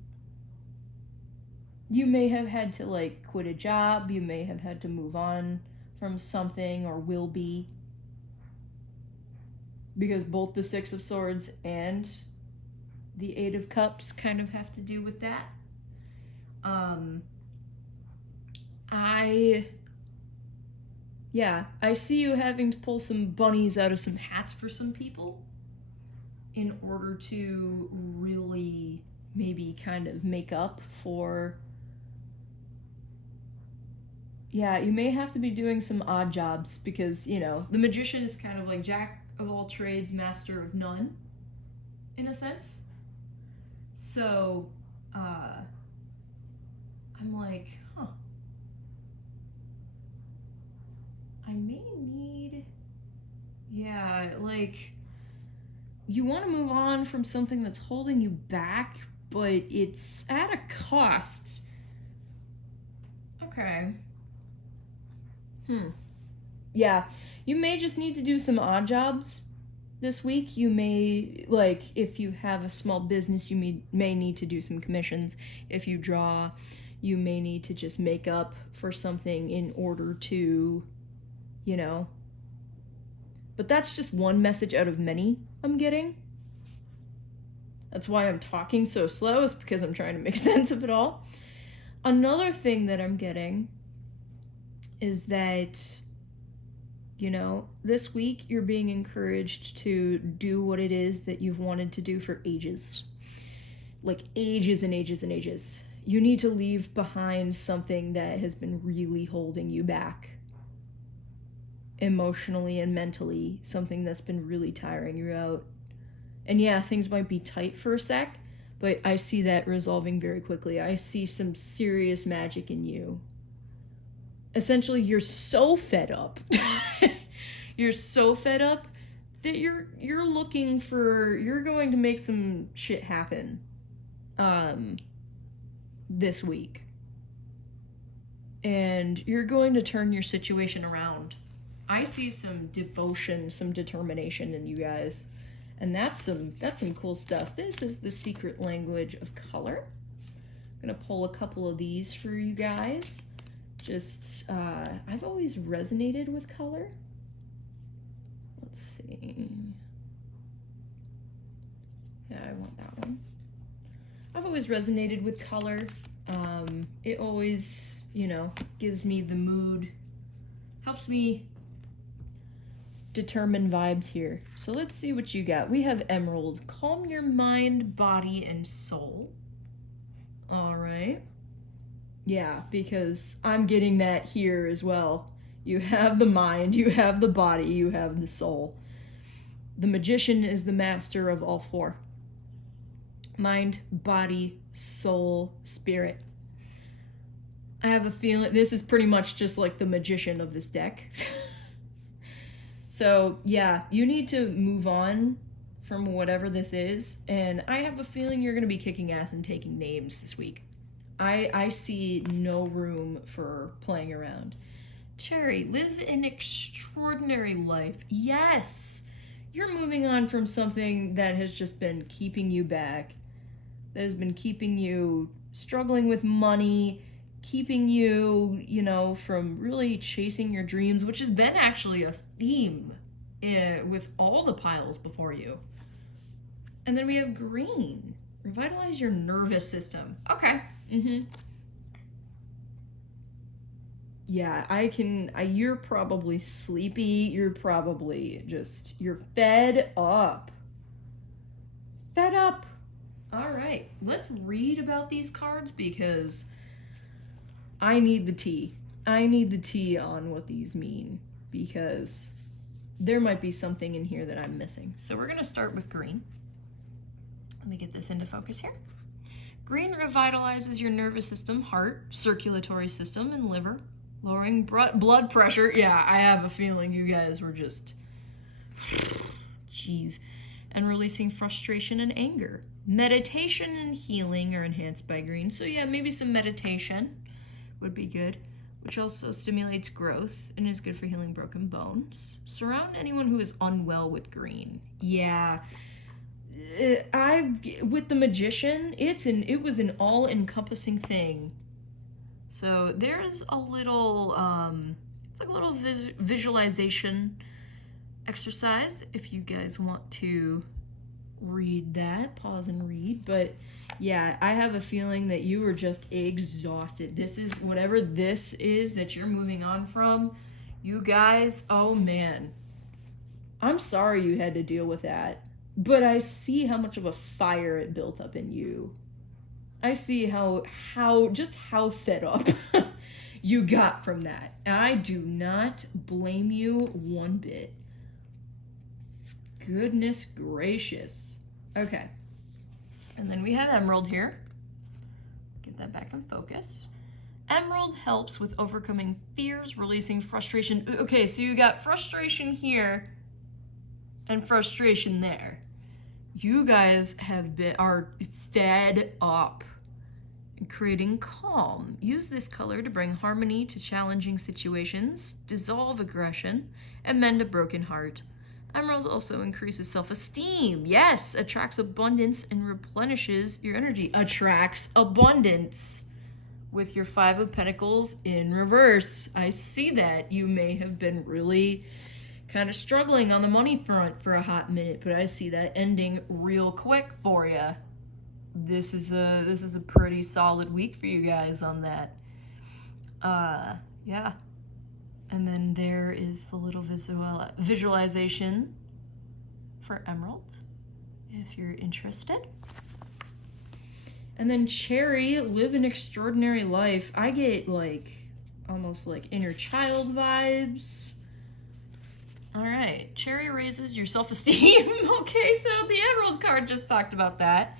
You may have had to like quit a job, you may have had to move on from something, or will be. Because both the Six of Swords and the Eight of Cups kind of have to do with that. I see you having to pull some bunnies out of some hats for some people in order to really maybe kind of make up for... Yeah, you may have to be doing some odd jobs because, you know, the Magician is kind of like jack of all trades, master of none, in a sense. So, I'm like, I may need... Yeah, like, you want to move on from something that's holding you back, but it's at a cost. Okay. Yeah, you may just need to do some odd jobs this week. You may, like, if you have a small business, you may need to do some commissions. If you draw, you may need to just make up for something in order to, you know. But that's just one message out of many I'm getting. That's why I'm talking so slow, is because I'm trying to make sense of it all. Another thing that I'm getting is that, you know, this week you're being encouraged to do what it is that you've wanted to do for ages. Like ages and ages and ages. You need to leave behind something that has been really holding you back. Emotionally and mentally. Something that's been really tiring you out. And yeah, things might be tight for a sec, but I see that resolving very quickly. I see some serious magic in you. Essentially, you're so fed up. You're so fed up that you're looking for... You're going to make some shit happen this week. And you're going to turn your situation around. I see some devotion, some determination in you guys. And that's some cool stuff. This is the secret language of color. I'm going to pull a couple of these for you guys. Just, I've always resonated with color. Let's see. Yeah, I want that one. I've always resonated with color. It always, you know, gives me the mood, helps me determine vibes here. So let's see what you got. We have Emerald. Calm your mind, body, and soul. All right. Yeah, because I'm getting that here as well. You have the mind, you have the body, you have the soul. The Magician is the master of all four. Mind, body, soul, spirit. I have a feeling this is pretty much just like the Magician of this deck. So, yeah, you need to move on from whatever this is, and I have a feeling you're going to be kicking ass and taking names this week. I see no room for playing around. Cherry, live an extraordinary life. Yes! You're moving on from something that has just been keeping you back, that has been keeping you struggling with money, keeping you, you know, from really chasing your dreams, which has been actually a theme with all the piles before you. And then we have green. Revitalize your nervous system. Okay. Yeah, you're probably sleepy. You're probably you're fed up. Fed up. All right, let's read about these cards because I need the tea. I need the tea on what these mean because there might be something in here that I'm missing. So we're gonna start with green. Let me get this into focus here. Green revitalizes your nervous system, heart, circulatory system, and liver, lowering blood pressure. Yeah, I have a feeling you guys were just... Jeez. And releasing frustration and anger. Meditation and healing are enhanced by green. So yeah, maybe some meditation would be good. which also stimulates growth and is good for healing broken bones. Surround anyone who is unwell with green. Yeah. With the magician, it was an all-encompassing thing. So there's a little it's like a little visualization exercise if you guys want to read that. Pause and read. But yeah, I have a feeling that you are just exhausted. This is whatever this is that you're moving on from. You guys, oh man. I'm sorry you had to deal with that. But I see how much of a fire it built up in you. I see how fed up you got from that. And I do not blame you one bit. Goodness gracious. Okay. And then we have Emerald here. Get that back in focus. Emerald helps with overcoming fears, releasing frustration. Okay, so you got frustration here and frustration there. You guys are fed up. Creating calm. Use this color to bring harmony to challenging situations, dissolve aggression, and mend a broken heart. Emerald also increases self-esteem. Yes, attracts abundance and replenishes your energy. Attracts abundance with your Five of Pentacles in reverse. I see that. You may have been really kind of struggling on the money front for a hot minute, but I see that ending real quick for you. This is a pretty solid week for you guys on that. Yeah. And then there is the little visualization for Emerald, if you're interested. And then Cherry, live an extraordinary life. I get like almost like inner child vibes. All right, Cherry raises your self-esteem. Okay, so the Emerald card just talked about that.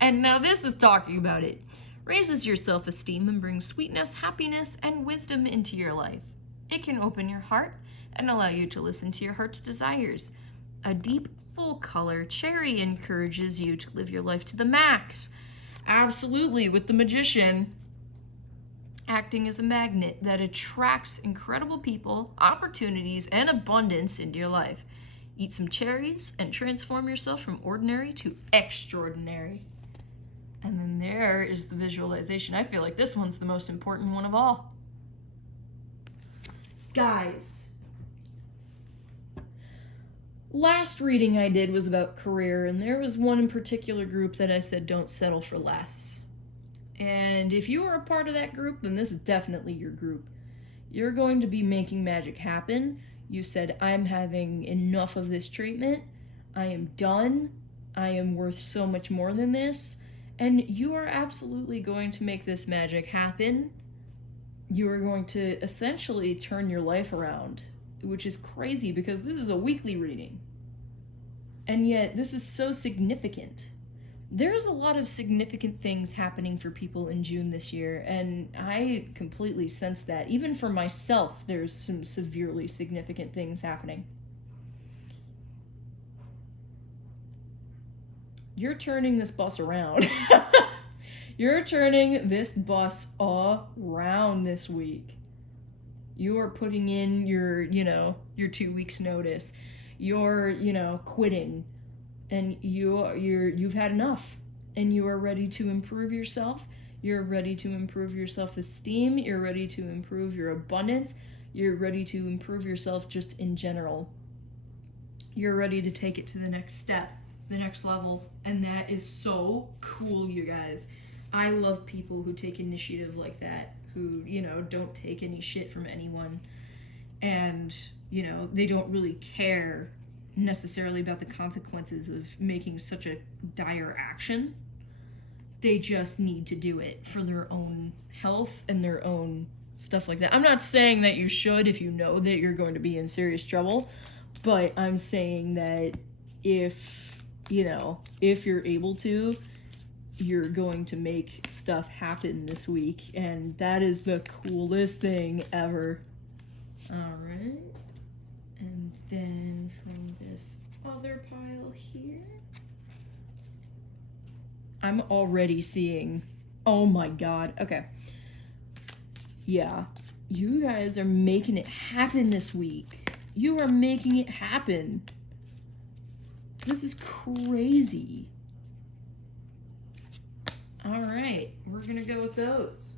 And now this is talking about it. Raises your self-esteem and brings sweetness, happiness, and wisdom into your life. It can open your heart and allow you to listen to your heart's desires. A deep, full color, Cherry encourages you to live your life to the max. Absolutely, with the Magician acting as a magnet that attracts incredible people, opportunities, and abundance into your life. Eat some cherries and transform yourself from ordinary to extraordinary. And then there is the visualization. I feel like this one's the most important one of all. Guys, last reading I did was about career, and there was one in particular group that I said don't settle for less. And if you are a part of that group, then this is definitely your group. You're going to be making magic happen. You said, I'm having enough of this treatment. I am done. I am worth so much more than this. And you are absolutely going to make this magic happen. You are going to essentially turn your life around, which is crazy because this is a weekly reading. And yet this is so significant. There's a lot of significant things happening for people in June this year, and I completely sense that. Even for myself, there's some severely significant things happening. You're turning this bus around. You're turning this bus around this week. You are putting in your 2 weeks notice. You're, quitting. And you've had enough, and you are ready to improve yourself. You're ready to improve your self-esteem. You're ready to improve your abundance. You're ready to improve yourself just in general. You're ready to take it to the next step, the next level, and that is so cool, you guys. I love people who take initiative like that, who, don't take any shit from anyone, and, they don't really care necessarily about the consequences of making such a dire action. They just need to do it for their own health and their own stuff like that. I'm not saying that you should if you know that you're going to be in serious trouble, but I'm saying that if you're able to, you're going to make stuff happen this week, and that is the coolest thing ever. All right. And then from this other pile here, I'm already seeing, oh my god, okay. Yeah, You guys are making it happen this week. You are making it happen. This is crazy. All right, we're gonna go with those.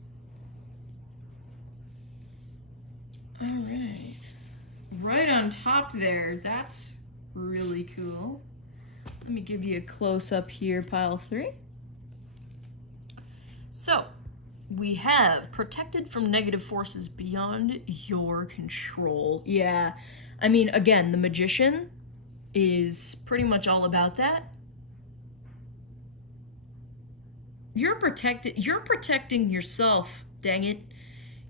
All right. Right on top there. That's really cool. Let me give you a close-up here, pile 3. So, we have protected from negative forces beyond your control. Yeah, I mean, again, the Magician is pretty much all about that. You're protecting yourself, dang it.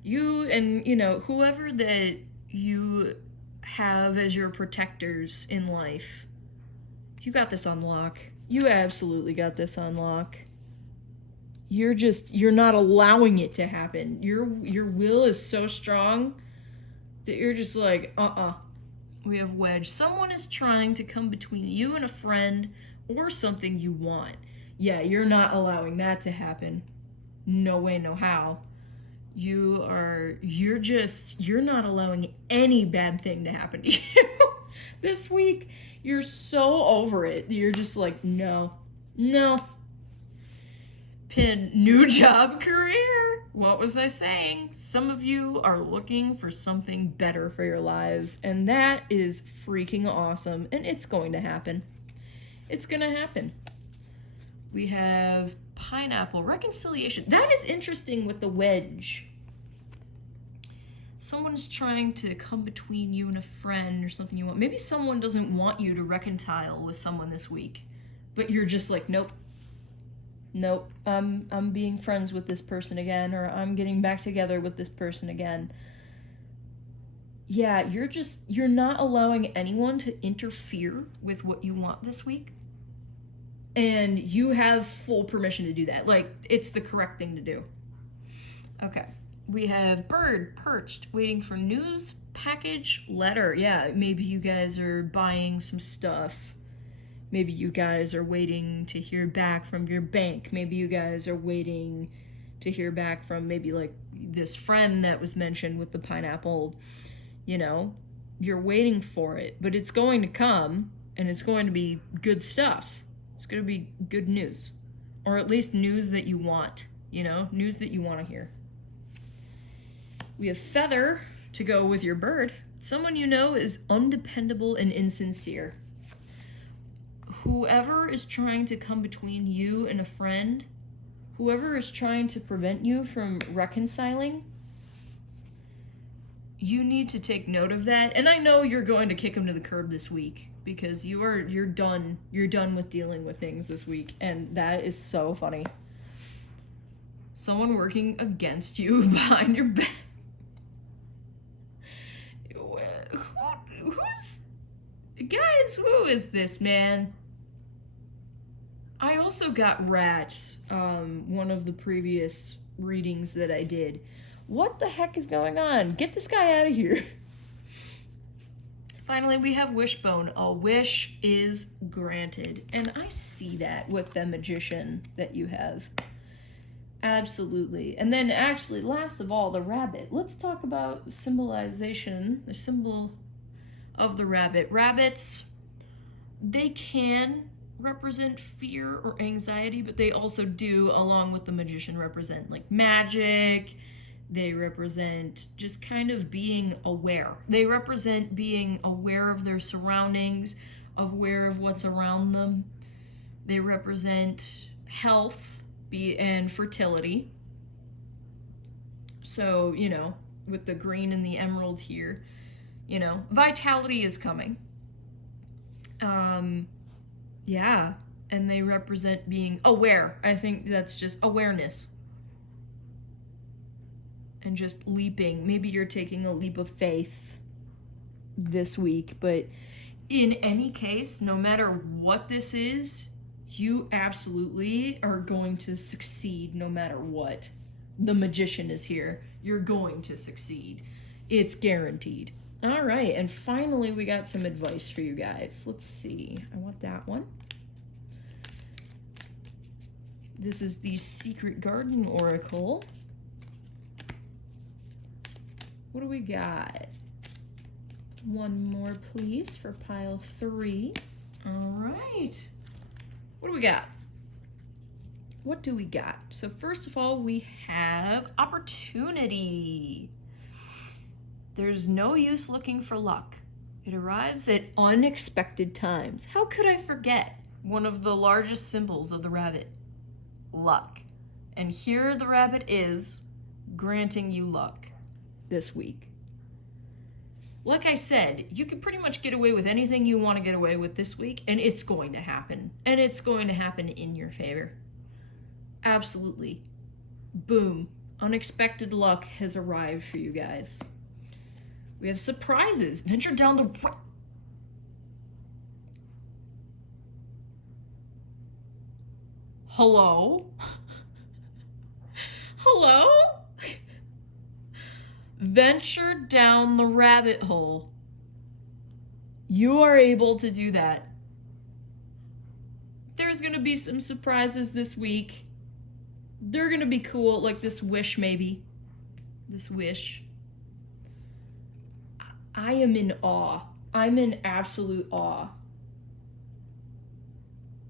You and, whoever that you have as your protectors in life, you got this on lock. You absolutely got this on lock. You're not allowing it to happen. Your will is so strong that you're just like, we have wedge. Someone is trying to come between you and a friend or something you want. Yeah, you're not allowing that to happen. No way, no how. You're not allowing any bad thing to happen to you. This week, you're so over it. You're just like, no. Pin, new job, career. What was I saying? Some of you are looking for something better for your lives, and that is freaking awesome, and it's going to happen. It's gonna happen. We have pineapple, reconciliation. That is interesting with the wedge. Someone is trying to come between you and a friend or something you want. Maybe someone doesn't want you to reconcile with someone this week, but you're just like, nope, I'm being friends with this person again, or I'm getting back together with this person again. Yeah, you're not allowing anyone to interfere with what you want this week. And you have full permission to do that. Like, it's the correct thing to do. Okay. We have bird perched, waiting for news, package, letter. Yeah, maybe you guys are buying some stuff. Maybe you guys are waiting to hear back from your bank. Maybe you guys are waiting to hear back from maybe like this friend that was mentioned with the pineapple. You're waiting for it, but it's going to come, and it's going to be good stuff. It's going to be good news, or at least news that you want, news that you want to hear. We have feather to go with your bird. Someone you know is undependable and insincere. Whoever is trying to come between you and a friend, whoever is trying to prevent you from reconciling, you need to take note of that. And I know you're going to kick them to the curb this week because you're done with dealing with things this week, and that is so funny. Someone working against you behind your back. Who is this, man? I also got rat, one of the previous readings that I did. What the heck is going on? Get this guy out of here. Finally, we have wishbone. A wish is granted. And I see that with the magician that you have. Absolutely. And then actually, last of all, the rabbit. Let's talk about symbolization, the symbol of the rabbit. Rabbits, they can represent fear or anxiety, but they also do, along with the magician, represent like magic. They represent just kind of being aware. They represent being aware of their surroundings, aware of what's around them. They represent health and fertility. So, with the green and the emerald here, vitality is coming. Yeah, and they represent being aware. I think that's just awareness. And just leaping. Maybe you're taking a leap of faith this week, but in any case, no matter what this is, you absolutely are going to succeed no matter what. The magician is here. You're going to succeed. It's guaranteed. All right, and finally we got some advice for you guys. Let's see. I want that one. This is the Secret Garden Oracle. What do we got? One more, please, for pile 3. All right. What do we got? What do we got? So first of all, we have opportunity. There's no use looking for luck. It arrives at unexpected times. How could I forget one of the largest symbols of the rabbit? Luck. And here the rabbit is granting you luck this week. Like I said, you can pretty much get away with anything you want to get away with this week, and it's going to happen. And it's going to happen in your favor. Absolutely. Boom. Unexpected luck has arrived for you guys. We have surprises. Venture down the right. Hello? Hello? Venture down the rabbit hole. You are able to do that. There's gonna be some surprises this week. They're gonna be cool, like this wish maybe. This wish. I am in awe. I'm in absolute awe.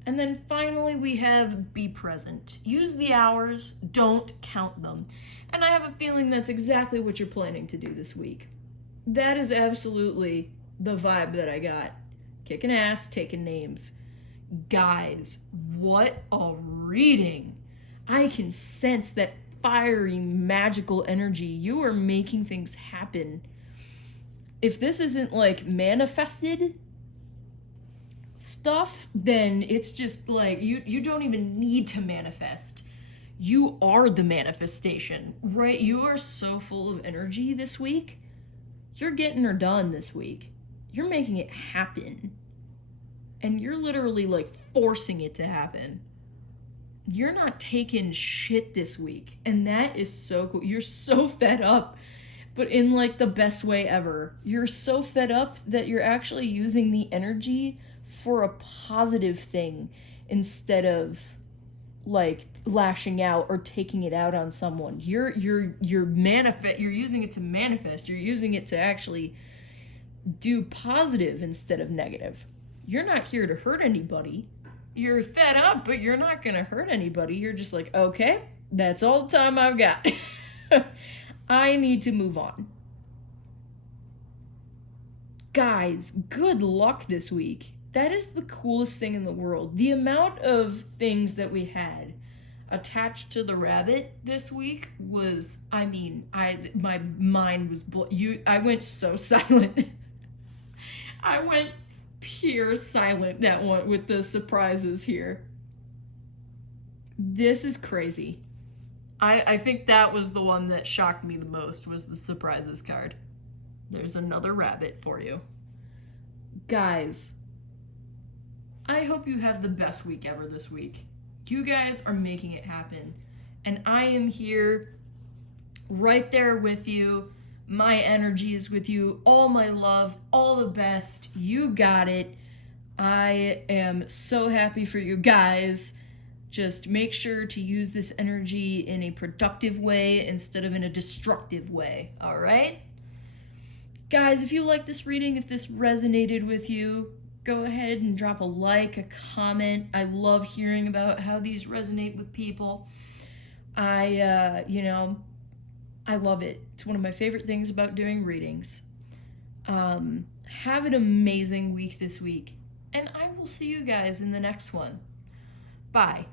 And then finally we have be present. Use the hours, don't count them. And I have a feeling that's exactly what you're planning to do this week. That is absolutely the vibe that I got. Kicking ass, taking names. Guys, what a reading. I can sense that fiery, magical energy. You are making things happen. If this isn't like manifested stuff, then it's just like you don't even need to manifest. You are the manifestation, right? You are so full of energy this week. You're getting her done this week. You're making it happen. And you're literally like forcing it to happen. You're not taking shit this week. And that is so cool. You're so fed up, but in like the best way ever. You're so fed up that you're actually using the energy for a positive thing instead of like lashing out or taking it out on someone. You're using it to manifest. You're using it to actually do positive instead of negative. You're not here to hurt anybody. You're fed up, but you're not gonna hurt anybody. You're just like, okay, that's all the time I've got. I need to move on. Guys, good luck this week. That is the coolest thing in the world. The amount of things that we had attached to the rabbit this week was, I mean, my mind was I went so silent. I went pure silent that one with the surprises here. This is crazy. I think that was the one that shocked me the most, was the surprises card. There's another rabbit for you. Guys, I hope you have the best week ever this week. You guys are making it happen. And I am here right there with you. My energy is with you. All my love, all the best. You got it. I am so happy for you guys. Just make sure to use this energy in a productive way instead of in a destructive way, all right? Guys, if you like this reading, if this resonated with you, go ahead and drop a like, a comment. I love hearing about how these resonate with people. I love it. It's one of my favorite things about doing readings. Have an amazing week this week, and I will see you guys in the next one. Bye.